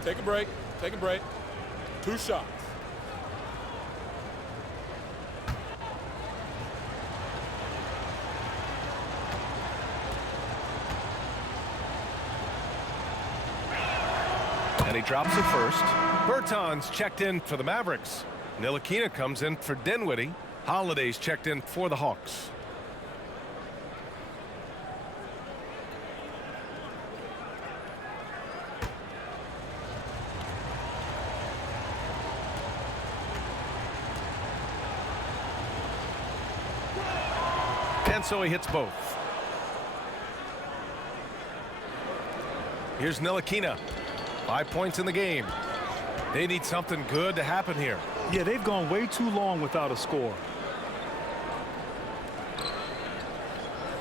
Take a break. Take a break. 2 shots. And he drops it first. Bertans checked in for the Mavericks. Ntilikina comes in for Dinwiddie. Holiday's checked in for the Hawks. And so he hits both. Here's Ntilikina. 5 points in the game. They need something good to happen here. Yeah, they've gone way too long without a score.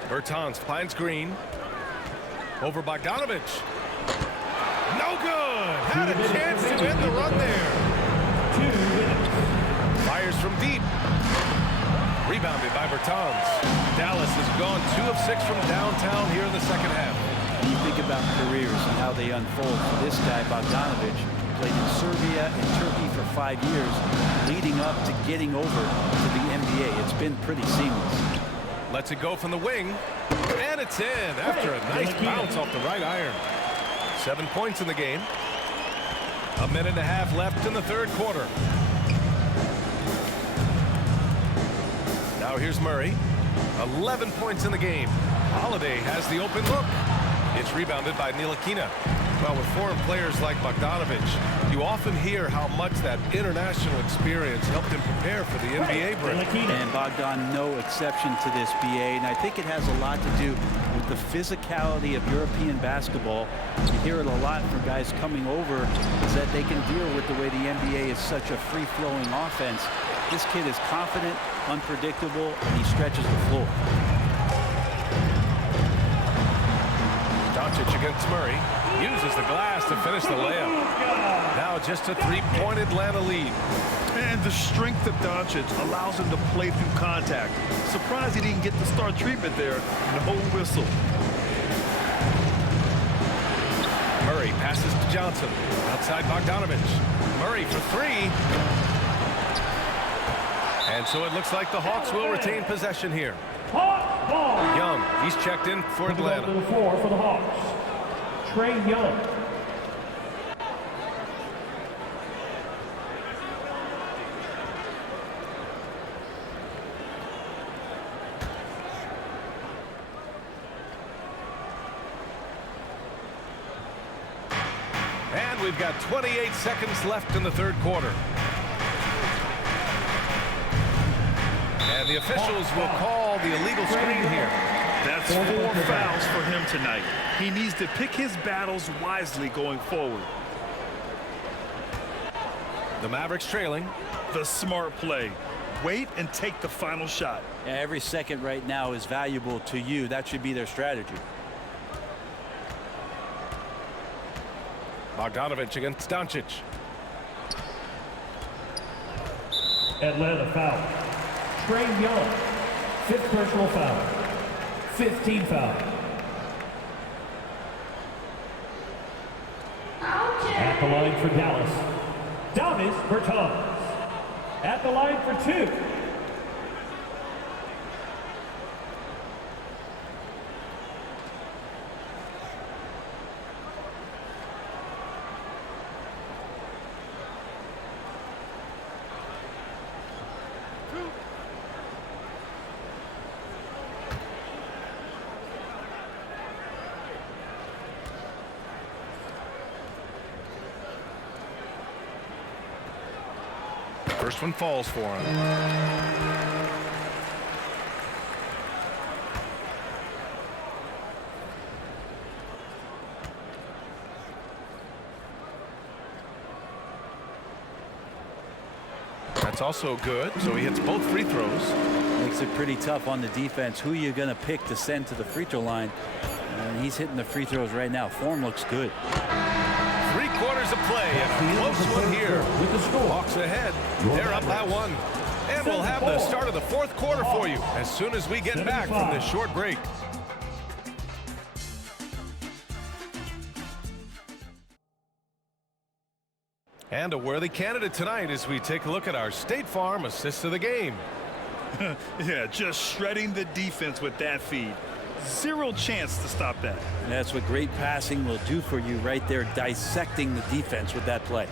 Bertans finds Green. Over Bogdanovic. No good. Had a chance to end the run there. Fires from deep. Rebounded by Bertans. Dallas has gone 2 of 6 from downtown here in the second half. When you think about careers and how they unfold for this guy, Bogdanovic, played in Serbia and Turkey for 5 years, leading up to getting over to the NBA. It's been pretty seamless. Lets it go from the wing, and it's in after a nice bounce off the right iron. 7 points in the game. 1.5 minutes left in the third quarter. Now here's Murray. 11 points in the game. Holiday has the open look. It's rebounded by Ntilikina. Well, with foreign players like Bogdanovic, you often hear how much that international experience helped him prepare for the NBA break. And Bogdan, no exception to this, BA. And I think it has a lot to do with the physicality of European basketball. You hear it a lot from guys coming over, is that they can deal with the way the NBA is such a free-flowing offense. This kid is confident, unpredictable, and he stretches the floor. Doncic against Murray. Uses the glass to finish the layup. Now just a 3-point Atlanta lead. And the strength of Doncic allows him to play through contact. Surprised he didn't get the star treatment there. No whistle. Murray passes to Johnson. Outside Bogdanovic. Murray for 3. And so it looks like the Hawks will retain possession here. Young, he's checked in for Atlanta. Number 4 for the Hawks, Trae Young. And we've got 28 seconds left in the third quarter. And the officials will call the illegal screen here. That's 4 fouls for him tonight. He needs to pick his battles wisely going forward. The Mavericks trailing. The smart play. Wait and take the final shot. Yeah, every second right now is valuable to you. That should be their strategy. Bogdanovic against Doncic. Atlanta foul. Trae Young, 5th personal foul. 15 foul. At the line for Dallas, Bertans. At the line for 2. First one falls for him. That's also good, so he hits both free throws. Makes it pretty tough on the defense. Who are you going to pick to send to the free throw line? And he's hitting the free throws right now. Form looks good. 3 quarters of play, and a close one here. Hawks ahead. They're up by 1. And we'll have the start of the fourth quarter for you as soon as we get back from this short break. And a worthy candidate tonight as we take a look at our State Farm assist of the game. Yeah, just shredding the defense with that feed. Zero chance to stop that. And that's what great passing will do for you right there, dissecting the defense with that play.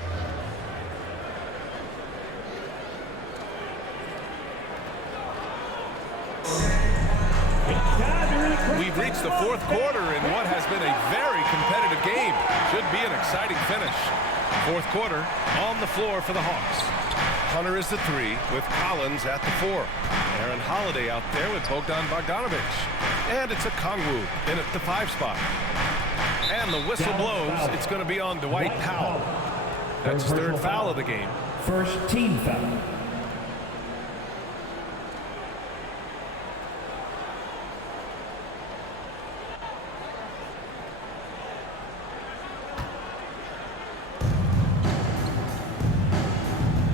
We've reached the fourth quarter in what has been a very competitive game. Should be an exciting finish. Fourth quarter on the floor for the Hawks. Hunter is the 3 with Collins at the 4. Aaron Holiday out there with Bogdanovic. And it's a Kongwu in at the 5 spot. And the whistle blows. It's going to be on Dwight Powell. That's his 3rd foul of the game. First team foul.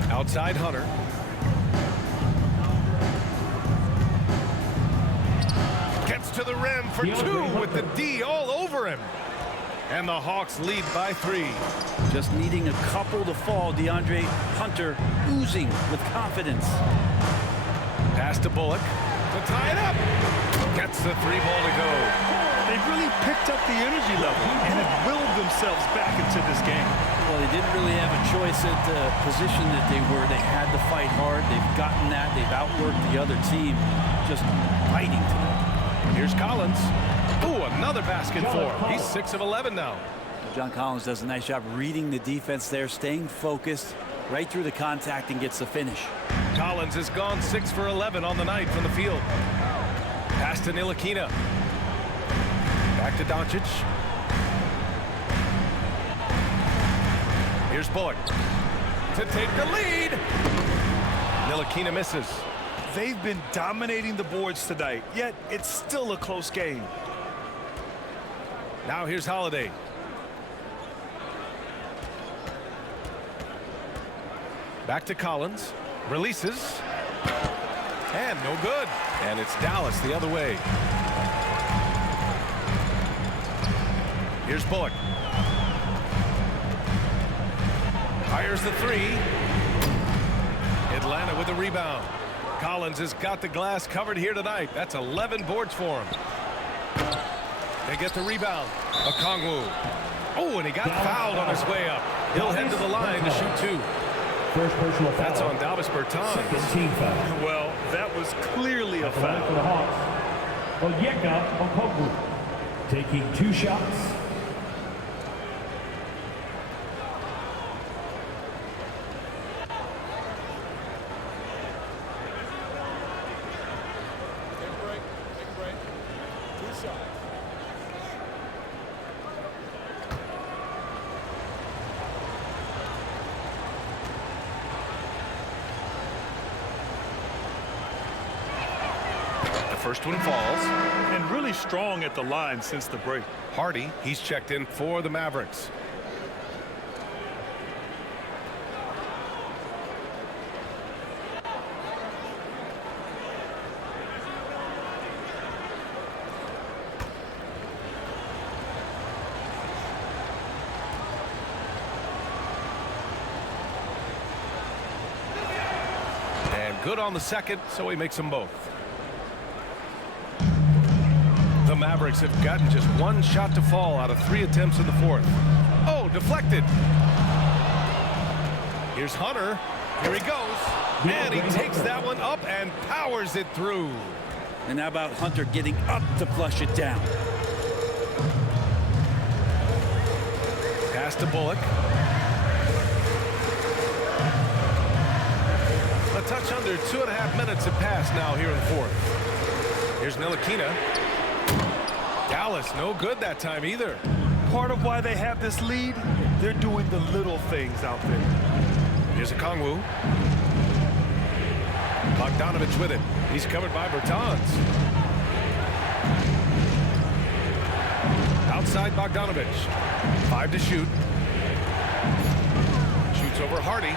Outside Hunter. Gets to the rim for two with the D all over him. And the Hawks lead by 3. Just needing a couple to fall. DeAndre Hunter oozing with confidence. Pass to Bullock to tie it up. Gets the 3-ball to go. They've really picked up the energy level and have willed themselves back into this game. Well, they didn't really have a choice at the position that they were. They had to fight hard. They've gotten that. They've outworked the other team, just fighting to them. Here's Collins. Ooh, another basket for him. He's 6 of 11 now. John Collins does a nice job reading the defense there, staying focused right through the contact and gets the finish. Collins has gone 6 for 11 on the night from the field. Pass to Ntilikina. Back to Doncic. Here's Bullock to take the lead. Ntilikina misses. They've been dominating the boards tonight, yet it's still a close game. Now here's Holiday. Back to Collins. Releases. And no good. And it's Dallas the other way. Here's Bullock. Fires the 3. Atlanta with a rebound. Collins has got the glass covered here tonight. That's 11 boards for him. They get the rebound. Okongwu. Oh, and he got fouled on his way up. He'll head to the line to shoot 2. First personal foul. That's on Davis Bertans. Second team foul. Well, that was clearly a foul. For the Hawks, Onyeka Okongwu taking 2 shots. First one falls. And really strong at the line since the break. Hardy, he's checked in for the Mavericks. And good on the second, so he makes them both. The Mavericks have gotten just 1 shot to fall out of 3 attempts in the 4th. Oh, deflected. Here's Hunter. Here he goes. And he takes that one up and powers it through. And how about Hunter getting up to flush it down? Pass to Bullock. A touch under 2.5 minutes have passed now here in the 4th. Here's Ntilikina. Dallas, no good that time either. Part of why they have this lead, they're doing the little things out there. Here's Okongwu. Bogdanovich with it. He's covered by Bertans. Outside Bogdanovich. 5 to shoot. Shoots over Hardy.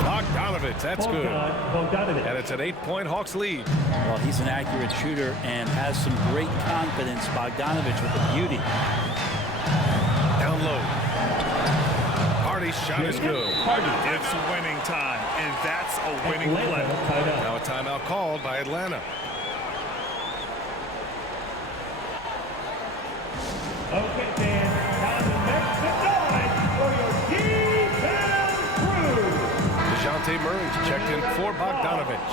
Bogdanovich, that's good. And it's an 8-point Hawks lead. Well, he's an accurate shooter and has some great confidence. Bogdanovich with the beauty. Down low. Hardy's shot is good. It's winning time, and that's a winning play. Now a timeout called by Atlanta. Okay, fans, time to make some noise for your D-Town crew. DeJounte Murray's checked in for Bogdanovich.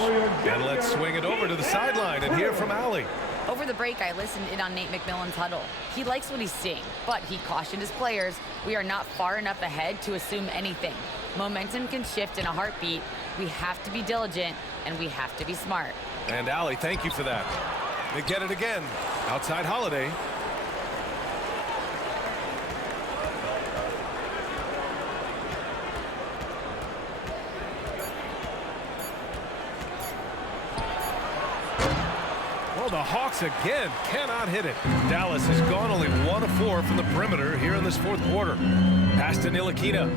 And let's swing it over to the sideline and hear from Allie. Over the break, I listened in on Nate McMillan's huddle. He likes what he's seeing, but he cautioned his players, we are not far enough ahead to assume anything. Momentum can shift in a heartbeat. We have to be diligent, and we have to be smart. And Allie, thank you for that. They get it again. Outside Holiday. the Hawks again cannot hit it. Dallas has gone only 1 of 4 from the perimeter here in this fourth quarter. Pass to Ntilikina.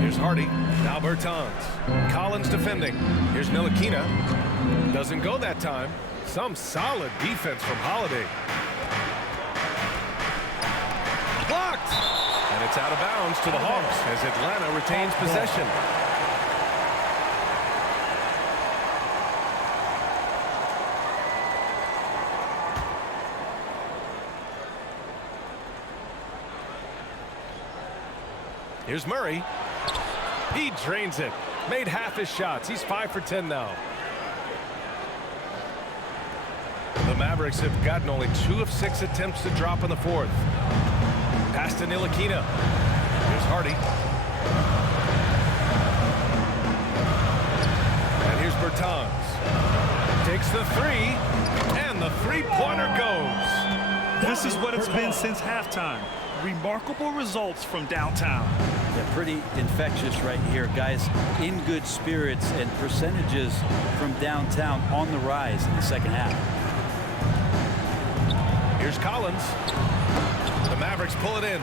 Here's Hardy. Now Bertans. Collins defending. Here's Ntilikina. Doesn't go that time. Some solid defense from Holiday. Blocked! And it's out of bounds to the Hawks as Atlanta retains possession. Here's Murray. He drains it. Made half his shots. He's 5 for 10 now. The Mavericks have gotten only 2 of 6 attempts to drop in the fourth. Pass to Ntilikina. Here's Hardy. And here's Bertans. Takes the 3. And the three-pointer goes. This is what it's been since halftime. Remarkable results from downtown. Yeah, pretty infectious right here, guys. In good spirits and percentages from downtown on the rise in the second half. Here's Collins. The Mavericks pull it in.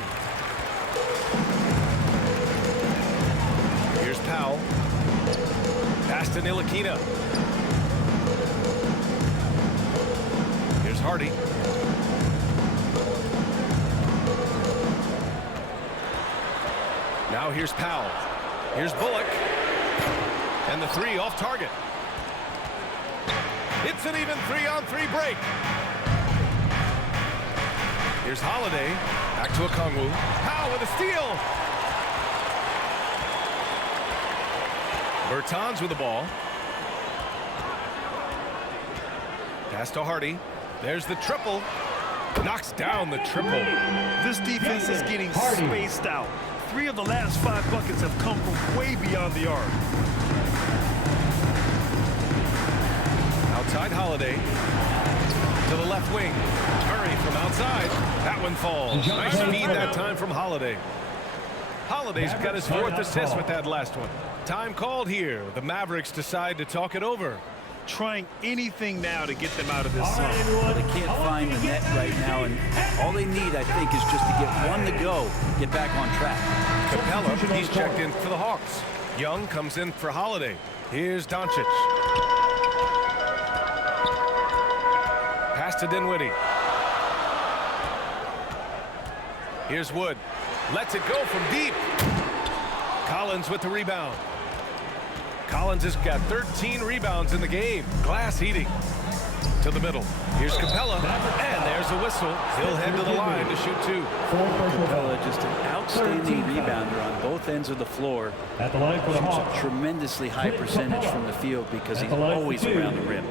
Here's Powell. Pass to Ntilikina. Here's Hardy. Now here's Powell. Here's Bullock. And the 3 off target. It's an even 3-on-3 break. Here's Holiday. Back to Okongwu. Powell with a steal. Bertans with the ball. Pass to Hardy. There's the triple. Knocks down the triple. This defense is getting spaced out. 3 of the last 5 buckets have come from way beyond the arc. Outside Holiday. To the left wing. Murray from outside. That one falls. Nice feed that time from Holiday. Holiday's got his 4th assist with that last one. Time called here. The Mavericks decide to talk it over. Trying anything now to get them out of this zone. They can't find the net right now, and all they need, I think, is just to get 1 to go, get back on track. Capella, he's checked in for the Hawks. Young comes in for Holiday. Here's Doncic. Pass to Dinwiddie. Here's Wood. Lets it go from deep. Collins with the rebound. Collins has got 13 rebounds in the game. Glass eating. To the middle. Here's Capella. And there's a whistle. He'll head to the line to shoot 2. Capella, just an outstanding rebounder on both ends of the floor. At the line for the Shoots Hawks. a tremendously high percentage from the field because he's always around the rim.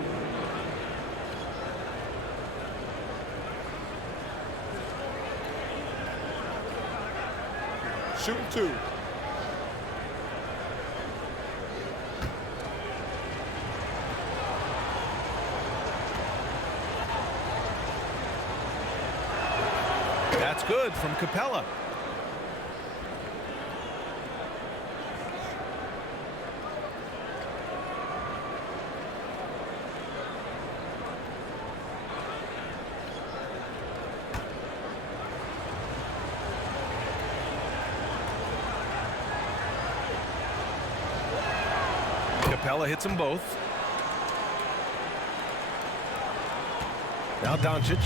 Shooting 2. That's good from Capella. Capella hits them both. Now Doncic.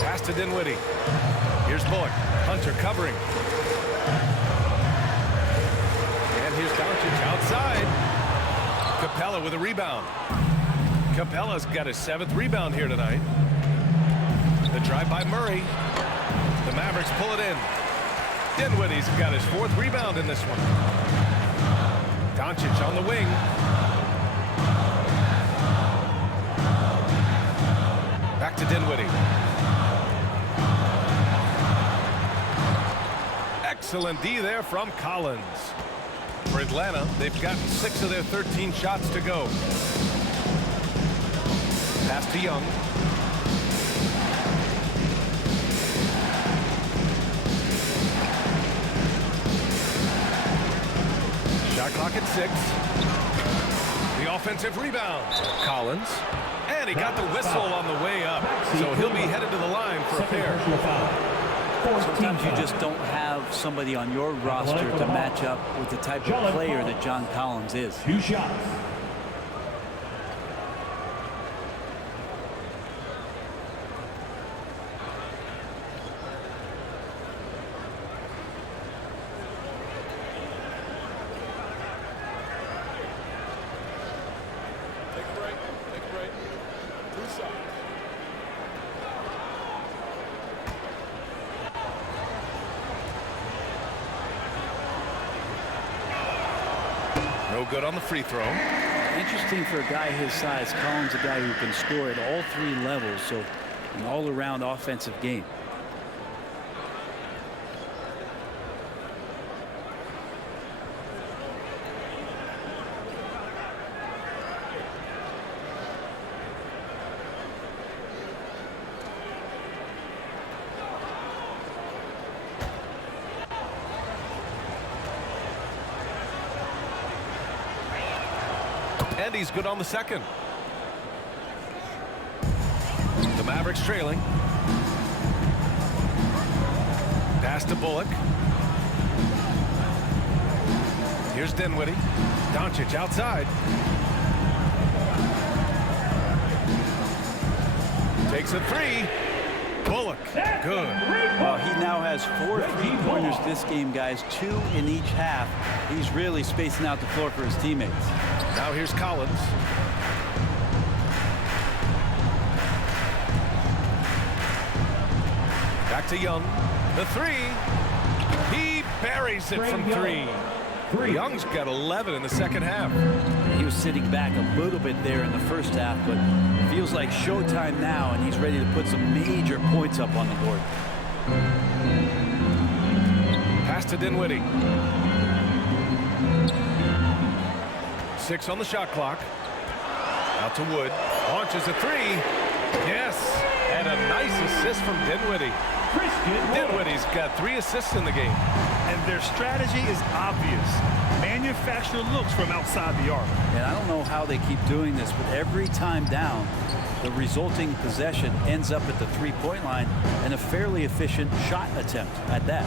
Pass to Dinwiddie. Here's Bullock. Hunter covering. And here's Doncic outside. Capella with a rebound. Capella's got his 7th rebound here tonight. The drive by Murray. The Mavericks pull it in. Dinwiddie's got his 4th rebound in this one. Doncic on the wing. Back to Dinwiddie. Excellent D there from Collins. For Atlanta, they've gotten 6 of their 13 shots to go. Pass to Young. Shot clock at 6. offensive rebound. Collins. And he got the whistle on the way up. So he'll be headed to the line for a pair. Sometimes you just don't have somebody on your roster to match up with the type of player that John Collins is. 2 shots. No good on the free throw. Interesting for a guy his size. Collins, a guy who can score at all 3 levels, so an all-around offensive game. And he's good on the second. The Mavericks trailing. Pass to Bullock. Here's Dinwiddie. Doncic outside. Takes a 3. Bullock, good. Well, he now has 4 3-pointers this game, guys. 2 in each half. He's really spacing out the floor for his teammates. Now here's Collins. Back to Young. The 3. He buries it from 3. Young's got 11 in the second half. He was sitting back a little bit there in the first half, but feels like showtime now, and he's ready to put some major points up on the board. Pass to Dinwiddie. 6 on the shot clock. Out to Wood. Launches a 3. Yes. And a nice assist from Dinwiddie. Dinwiddie's got 3 assists in the game. And their strategy is obvious. Manufacture looks from outside the arc. And I don't know how they keep doing this, but every time down, the resulting possession ends up at the 3-point line and a fairly efficient shot attempt at that.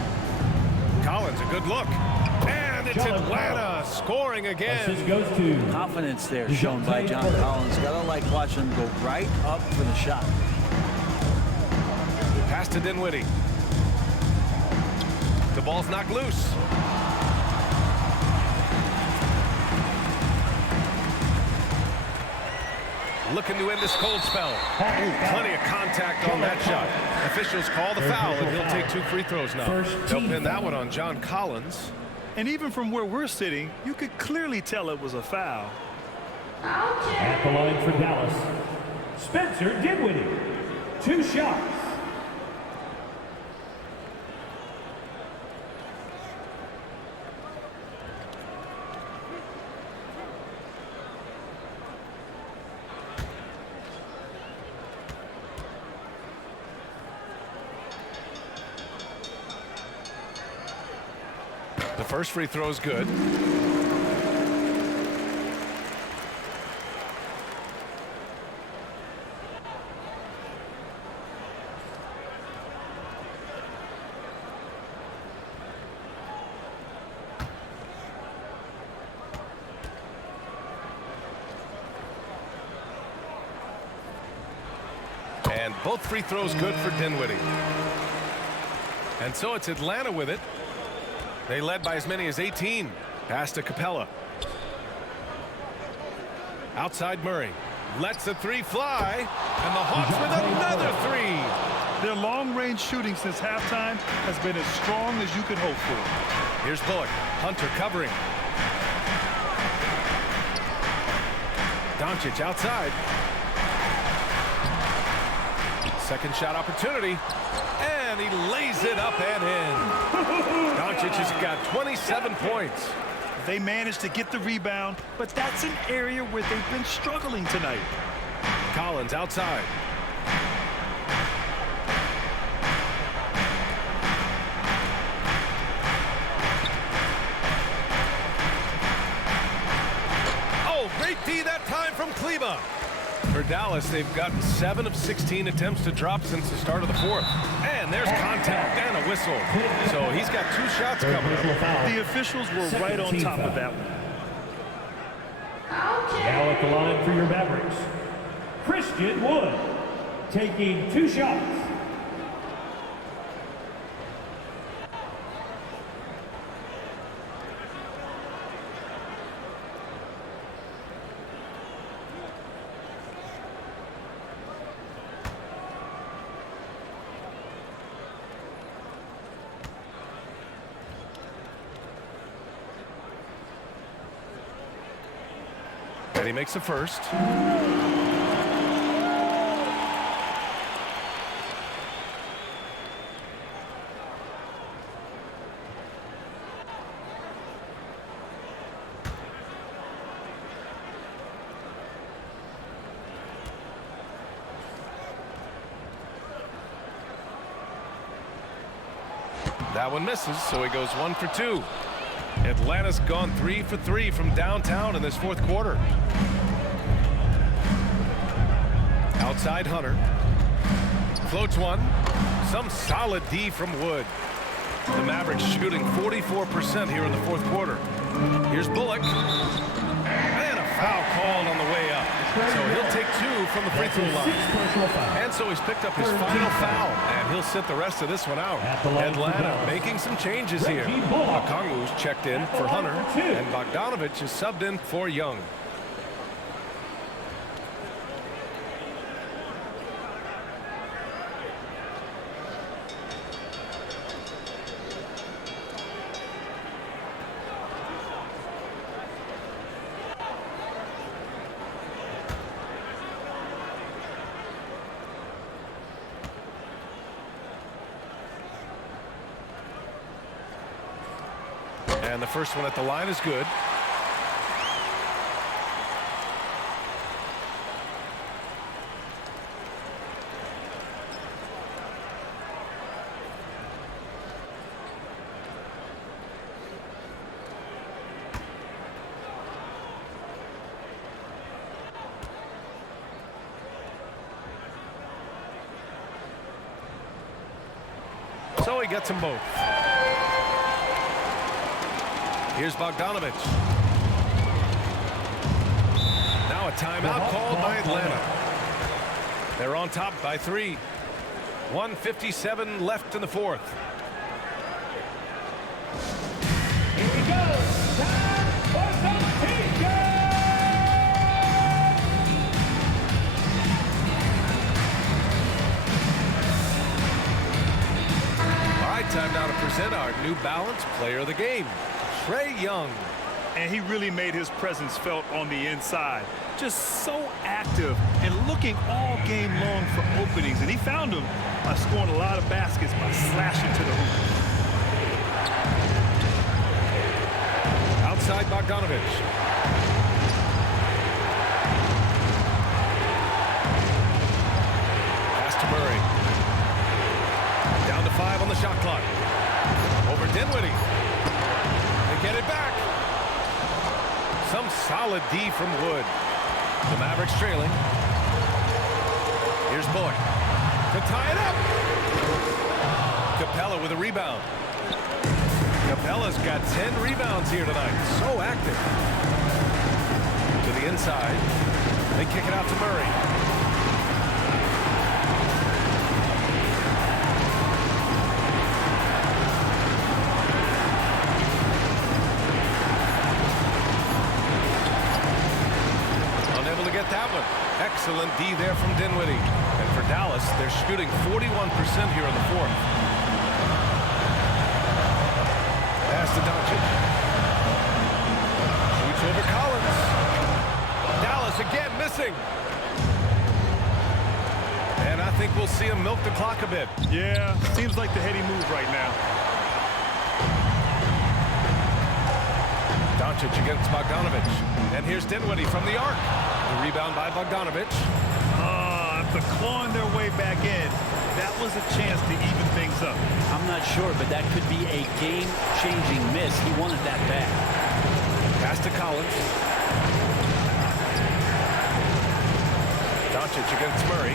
Collins, a good look. And it's Atlanta scoring again. Confidence there shown by John Collins. Gotta like watching him go right up for the shot. Pass to Dinwiddie. The ball's knocked loose. Looking to end this cold spell. Ooh, plenty of contact on that shot. Officials call the foul, and he'll take 2 free throws now. They'll pin that one on John Collins. And even from where we're sitting, you could clearly tell it was a foul. At the line for Dallas, Spencer Dinwiddie. 2 shots. The first free throw is good. And both free throws good for Dinwiddie. And so it's Atlanta with it. They led by as many as 18. Pass to Capella. Outside Murray. Lets the 3 fly. And the Hawks with another 3. Their long-range shooting since halftime has been as strong as you could hope for. Here's Bullock. Hunter covering. Doncic outside. Second shot opportunity. And he lays it up and in. Doncic has got 27 points. They managed to get the rebound, but that's an area where they've been struggling tonight. Collins outside. Oh, great D that time. rebound. For Dallas, they've gotten 7 of 16 attempts to drop since the start of the fourth. And there's contact and a whistle. So he's got 2 shots coming up. The officials were right on top of that one. Now at the line for your Mavericks, Christian Wood, taking 2 shots. And he makes the first. That one misses, so he goes 1 for 2. Atlanta's gone 3 for 3 from downtown in this fourth quarter. Outside Hunter. Floats one. Some solid D from Wood. The Mavericks shooting 44% here in the fourth quarter. Here's Bullock. And a foul called on the way up. So he'll take 2 from the free throw line. And so he's picked up his final foul. And he'll sit the rest of this one out. Atlanta making some changes here. Okongwu's checked in for Hunter. And Bogdanovich is subbed in for Young. And the first one at the line is good. So he gets them both. Here's Bogdanovich. Now a timeout called by Atlanta. They're on top by 3. 1:57 left in the fourth. Here we go. Time for some All right, time now to present our New Balance Player of the Game, Trae Young. And he really made his presence felt on the inside. Just so active and looking all game long for openings. And he found them by scoring a lot of baskets by slashing to the hoop. Outside Bogdanovich. Pass to Murray. Down to 5 on the shot clock. Over Dinwiddie. They get it back. Some solid D from Wood. The Mavericks trailing. Here's Bullock to tie it up. Capella with a rebound. Capella's got 10 rebounds here tonight. So active. To the inside. They kick it out to Murray. Get that one. Excellent D there from Dinwiddie. And for Dallas, they're shooting 41% here in the fourth. Pass to Doncic. Shoots over Collins. Dallas again missing. And I think we'll see him milk the clock a bit. Yeah, seems like the heady move right now. Doncic against Bogdanovich. And here's Dinwiddie from the arc. The rebound by Bogdanovich. After clawing their way back in, that was a chance to even things up. I'm not sure, but that could be a game-changing miss. He wanted that back. Pass to Collins. Doncic against Murray.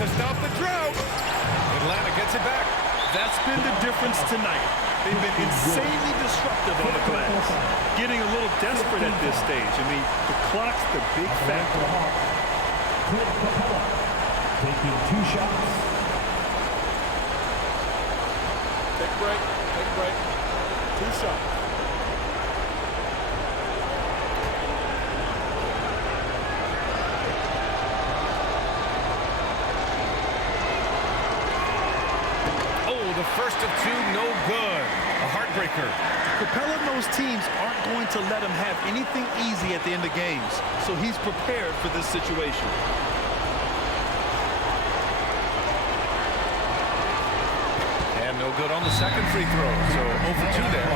To stop the drought. Atlanta gets it back. That's been the difference tonight. They've been insanely disruptive on the glass. Getting a little desperate at this stage. I mean, the clock's the big factor. Taking 2 shots. Take a break. Take a break. 2 shots. The first of 2, no good. A heartbreaker. Capella knows teams aren't going to let him have anything easy at the end of games, so he's prepared for this situation. And no good on the second free throw, so 0 for 2 there.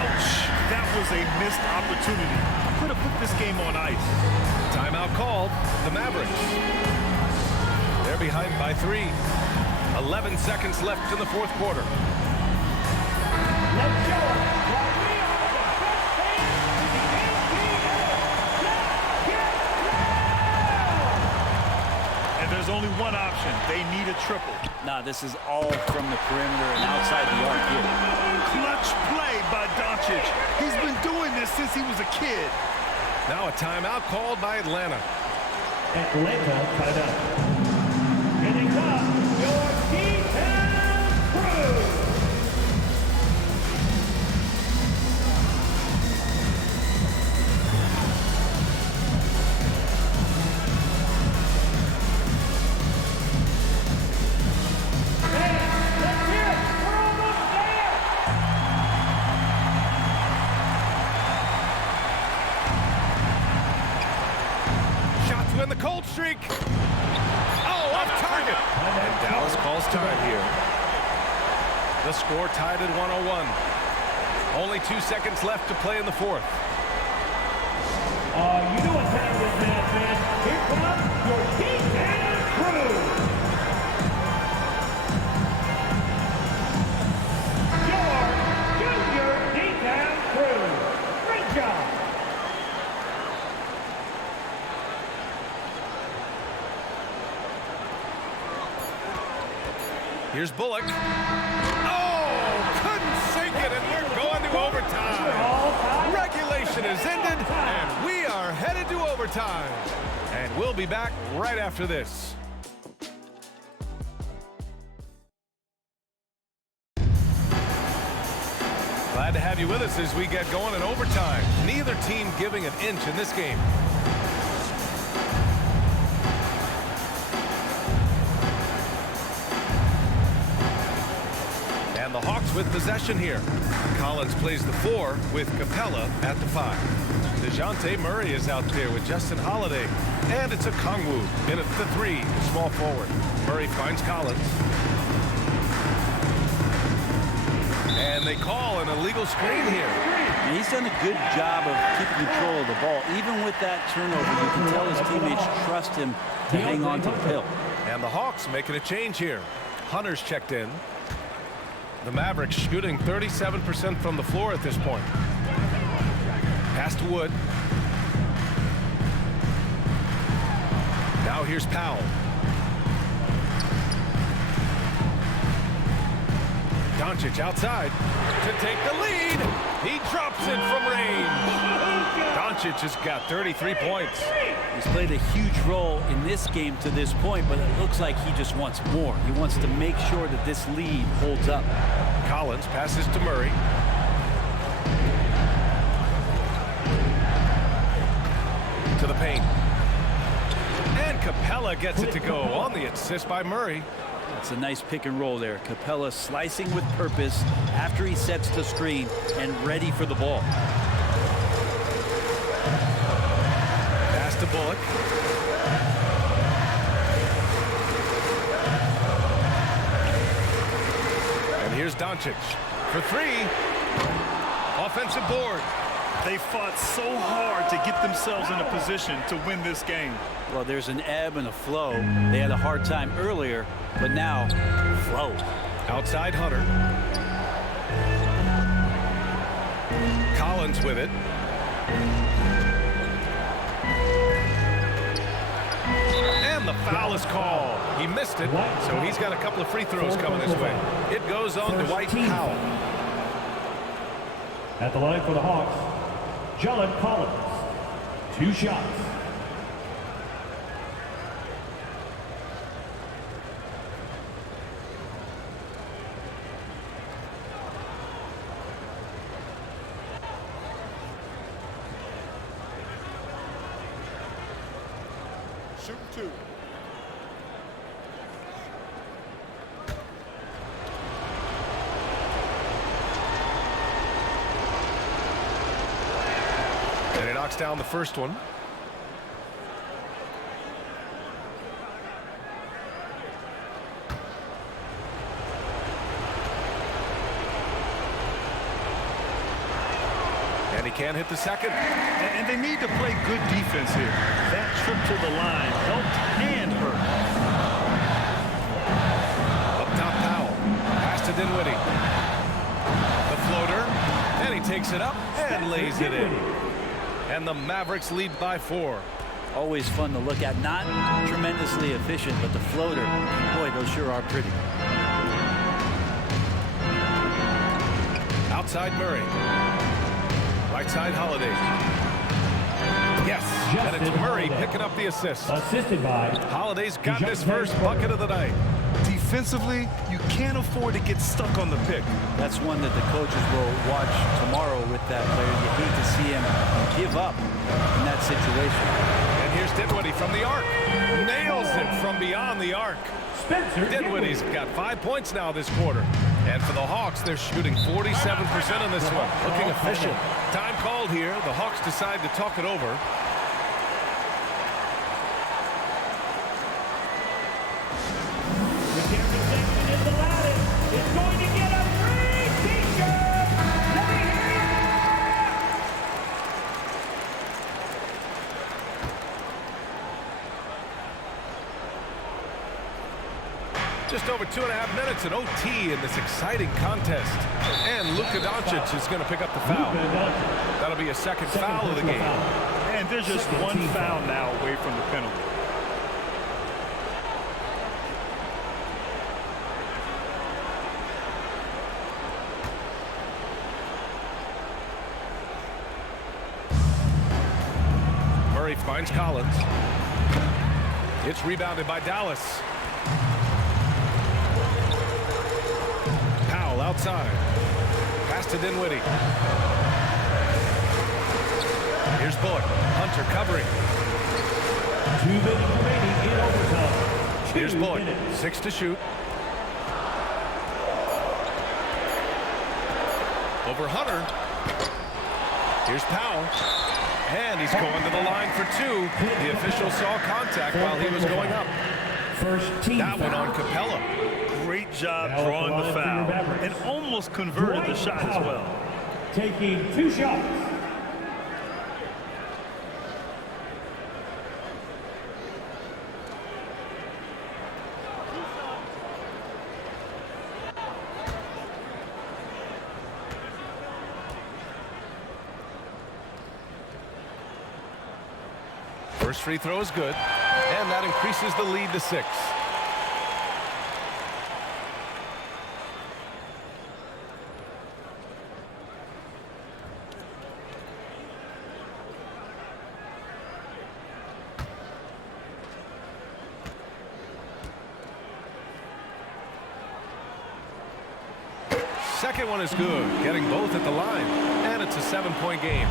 Ouch! That was a missed opportunity. Could have put this game on ice. Timeout called. The Mavericks. They're behind by 3. 11 seconds left in the 4th quarter. Let's go. While we are the best team in the NBA. And there's only one option. They need a triple. Nah, this is all from the perimeter and outside the arc here. Clutch play by Doncic. He's been doing this since he was a kid. Now a timeout called by Atlanta. Atlanta tied up. Here they come. Your D-Town crew. Hey, let's hear it. We're almost there. Shot to end the cold streak. Oh, off target. And Dallas calls time here. The score tied at 101. Only 2 seconds left to play in the 4th. You know what time it is, man. Here comes your D-Town crew. Your junior D-Town crew. Great job. Here's Bullock. Oh, couldn't sink it, and we're going to overtime. Regulation is ended, and we are headed to overtime. And we'll be back right after this. Glad to have you with us as we get going in overtime. Neither team giving an inch in this game. And the Hawks with possession here. Collins plays the 4 with Capella at the 5. DeJounte Murray is out there with Justin Holiday. And it's a Kongwu in at the 3, small forward. Murray finds Collins. And they call an illegal screen here. And he's done a good job of keeping control of the ball. Even with that turnover, you can tell his teammates trust him to hang on to the pill. And the Hawks making a change here. Hunter's checked in. The Mavericks shooting 37% from the floor at this point. Pass to Wood. Now here's Powell. Doncic outside to take the lead. He drops it from range. Doncic has got 33 points. He's played a huge role in this game to this point, but it looks like he just wants more. He wants to make sure that this lead holds up. Collins passes to Murray. To the paint. And Capella gets it to go on the assist by Murray. It's a nice pick and roll there. Capella slicing with purpose after he sets the screen and ready for the ball. Pass to Bullock. And here's Doncic for 3. Offensive board. They fought so hard to get themselves in a position to win this game. Well, there's an ebb and a flow. They had a hard time earlier, but now, flow. Outside Hunter. Collins with it. foul is called. He missed it, so he's got a couple of free throws coming his way. It goes on to Dwight Powell. At the line for the Hawks, John Collins. 2 shots. Shoot 2. And he knocks down the first one. And he can't hit the second. And they need to play good defense here. That trip to the line helped and hurt. Up top, Powell. Pass to Dinwiddie. The floater. And he takes it up and lays it in. And the Mavericks lead by 4. Always fun to look at. Not tremendously efficient, but the floater, boy, those sure are pretty. Outside Murray. Right side Holiday. Yes, and it's Murray picking up the assist. Assisted by Holiday's got his first bucket of the night. Defensively, you can't afford to get stuck on the pick. That's one that the coaches will watch tomorrow with that player. You hate to see him give up in that situation. And here's Dinwiddie from the arc. Nails it from beyond the arc. Spencer Dinwiddie's got 5 points now this quarter. And for the Hawks, they're shooting 47% in this one. Looking efficient. Time called here. The Hawks decide to talk it over. The camera section is allowed. It's going to get a free t-shirt. Let me hear ya! Just over 2.5 minutes in OT in this exciting contest. And Luka Doncic is going to pick up the foul. That'll be a second foul of the game. And there's just one foul now away from the penalty. Murray finds Collins. It's rebounded by Dallas. Powell outside. Pass to Dinwiddie. Here's Bullock. Hunter covering. 2 minutes remaining in overtime. Here's Bullock. 6 to shoot. Over Hunter. Here's Powell. And he's going to the line for 2. The official saw contact while he was going up. First team that one on Capella. Great job drawing the foul and almost converted the shot as well. Taking 2 shots. First free throw is good, and that increases the lead to 6. Second one is good, getting both at the line, and it's a 7-point game.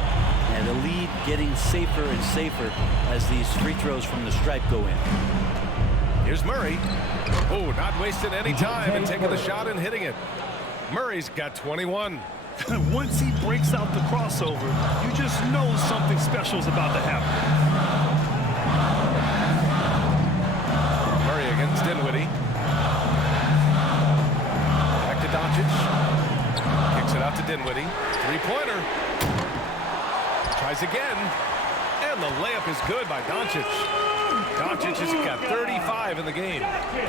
And the lead getting safer and safer as these free throws from the stripe go in. Here's Murray. Oh, not wasting any time and taking the shot and hitting it. Murray's got 21. Once he breaks out the crossover, you just know something special is about to happen. Murray against Dinwiddie. Back to Doncic. Kicks it out to Dinwiddie. 3-pointer. Tries again, and the layup is good by Doncic. Doncic has got 35 in the game.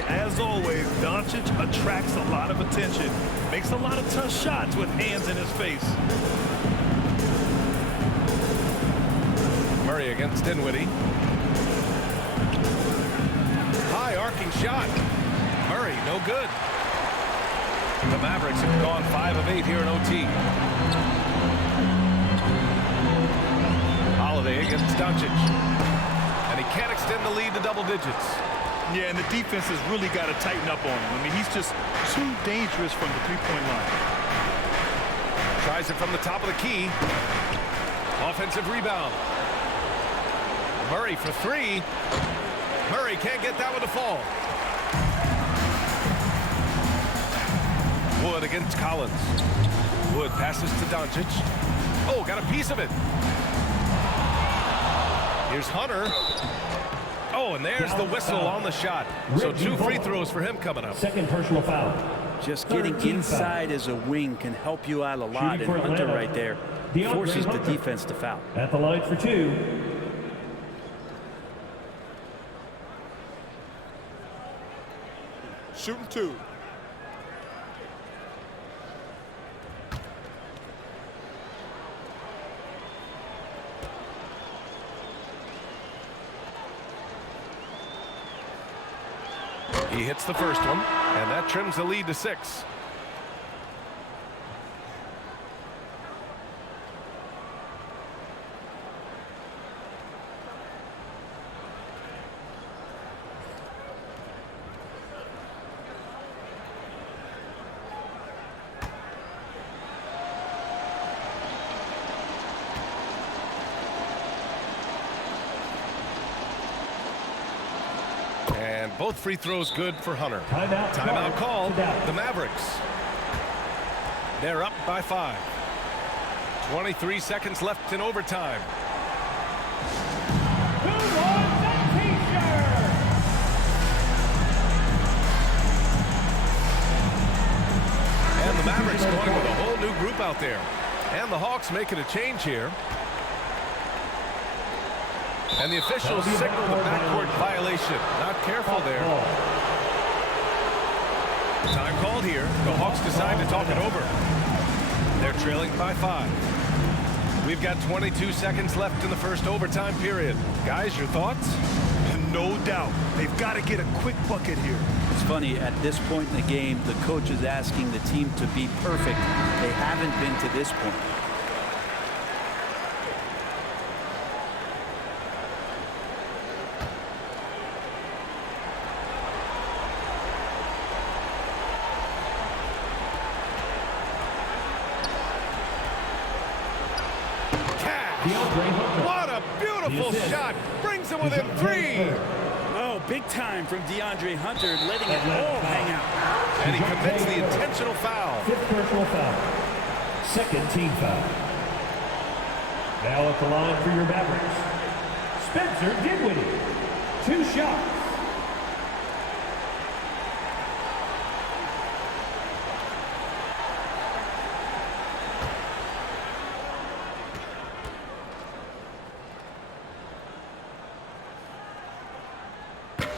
As always, Doncic attracts a lot of attention, makes a lot of tough shots with hands in his face. Murray against Dinwiddie. arcing shot. Murray, no good. The Mavericks have gone 5 of 8 here in OT. Holiday against Doncic. And he can't extend the lead to double digits. Yeah, and the defense has really got to tighten up on him. I mean, he's just too dangerous from the three-point line. Tries it from the top of the key. Offensive rebound. Murray for 3. Murray can't get that one to fall. Wood against Collins. Wood passes to Doncic. Oh, got a piece of it. Here's Hunter. Oh, and there's the whistle on the shot. So 2 free throws for him coming up. Second personal foul. Just getting inside as a wing can help you out a lot. And Hunter right there forces the defense to foul. At the line for 2. Shooting 2. He hits the first one, and that trims the lead to 6. And both free throws good for Hunter. Timeout called. The Mavericks. They're up by 5. 23 seconds left in overtime. And the Mavericks going with a whole new group out there. And the Hawks making a change here. And the officials signal the backcourt violation. Not careful there. Time called here. The Hawks decide to talk it over. They're trailing by 5. We've got 22 seconds left in the first overtime period. Guys, your thoughts? No doubt. They've got to get a quick bucket here. It's funny, at this point in the game, the coach is asking the team to be perfect. They haven't been to this point. What a beautiful shot. Brings him within 3. Oh, big time from DeAndre Hunter, letting it all hang out. And he commits the intentional foul. 5th personal foul. 2nd team foul. Now at the line for your Mavericks, Spencer Dinwiddie. 2 shots.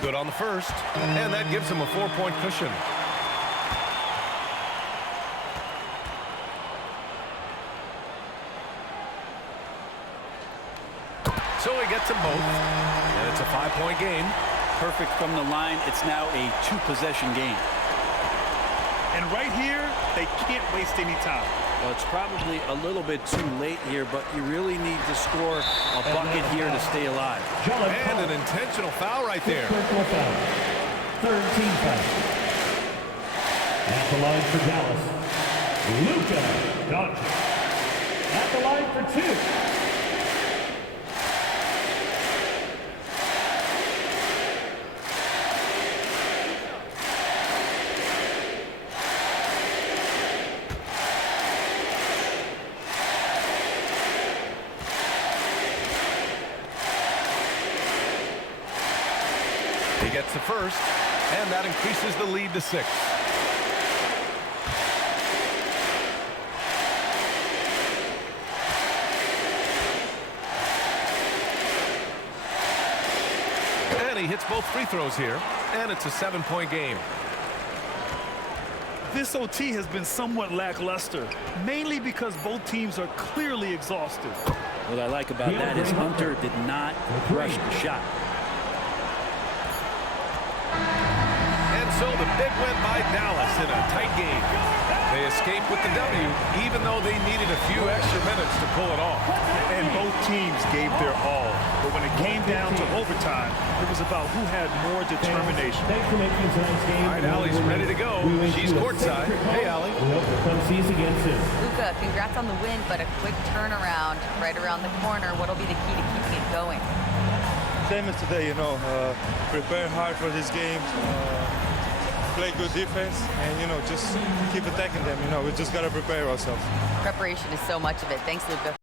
Good on the first, and that gives him a 4-point cushion. So he gets them both, and it's a 5-point game. Perfect from the line. It's now a 2-possession game. And right here, they can't waste any time. Well, it's probably a little bit too late here, but you really need to score a bucket here to stay alive. And an intentional foul right there. 3rd team foul. At the line for Dallas, Luka Doncic. At the line for 2. He gets the first, and that increases the lead to 6. And he hits both free throws here, and it's a 7-point game. This OT has been somewhat lackluster, mainly because both teams are clearly exhausted. What I like about that is Hunter did not rush the shot. Big win by Dallas in a tight game. They escaped with the W, even though they needed a few extra minutes to pull it off. And both teams gave their all. But when it came down to overtime, it was about who had more determination. Thanks for making tonight's game. All right, Allie's ready to go. She's courtside. Hey, Allie. We hope to come see us again soon. Luka, congrats on the win, but a quick turnaround right around the corner. What'll be the key to keeping it going? Same as today, prepare hard for this game, play good defense, and, just keep attacking them. We just got to prepare ourselves. Preparation is so much of it. Thanks, Luka.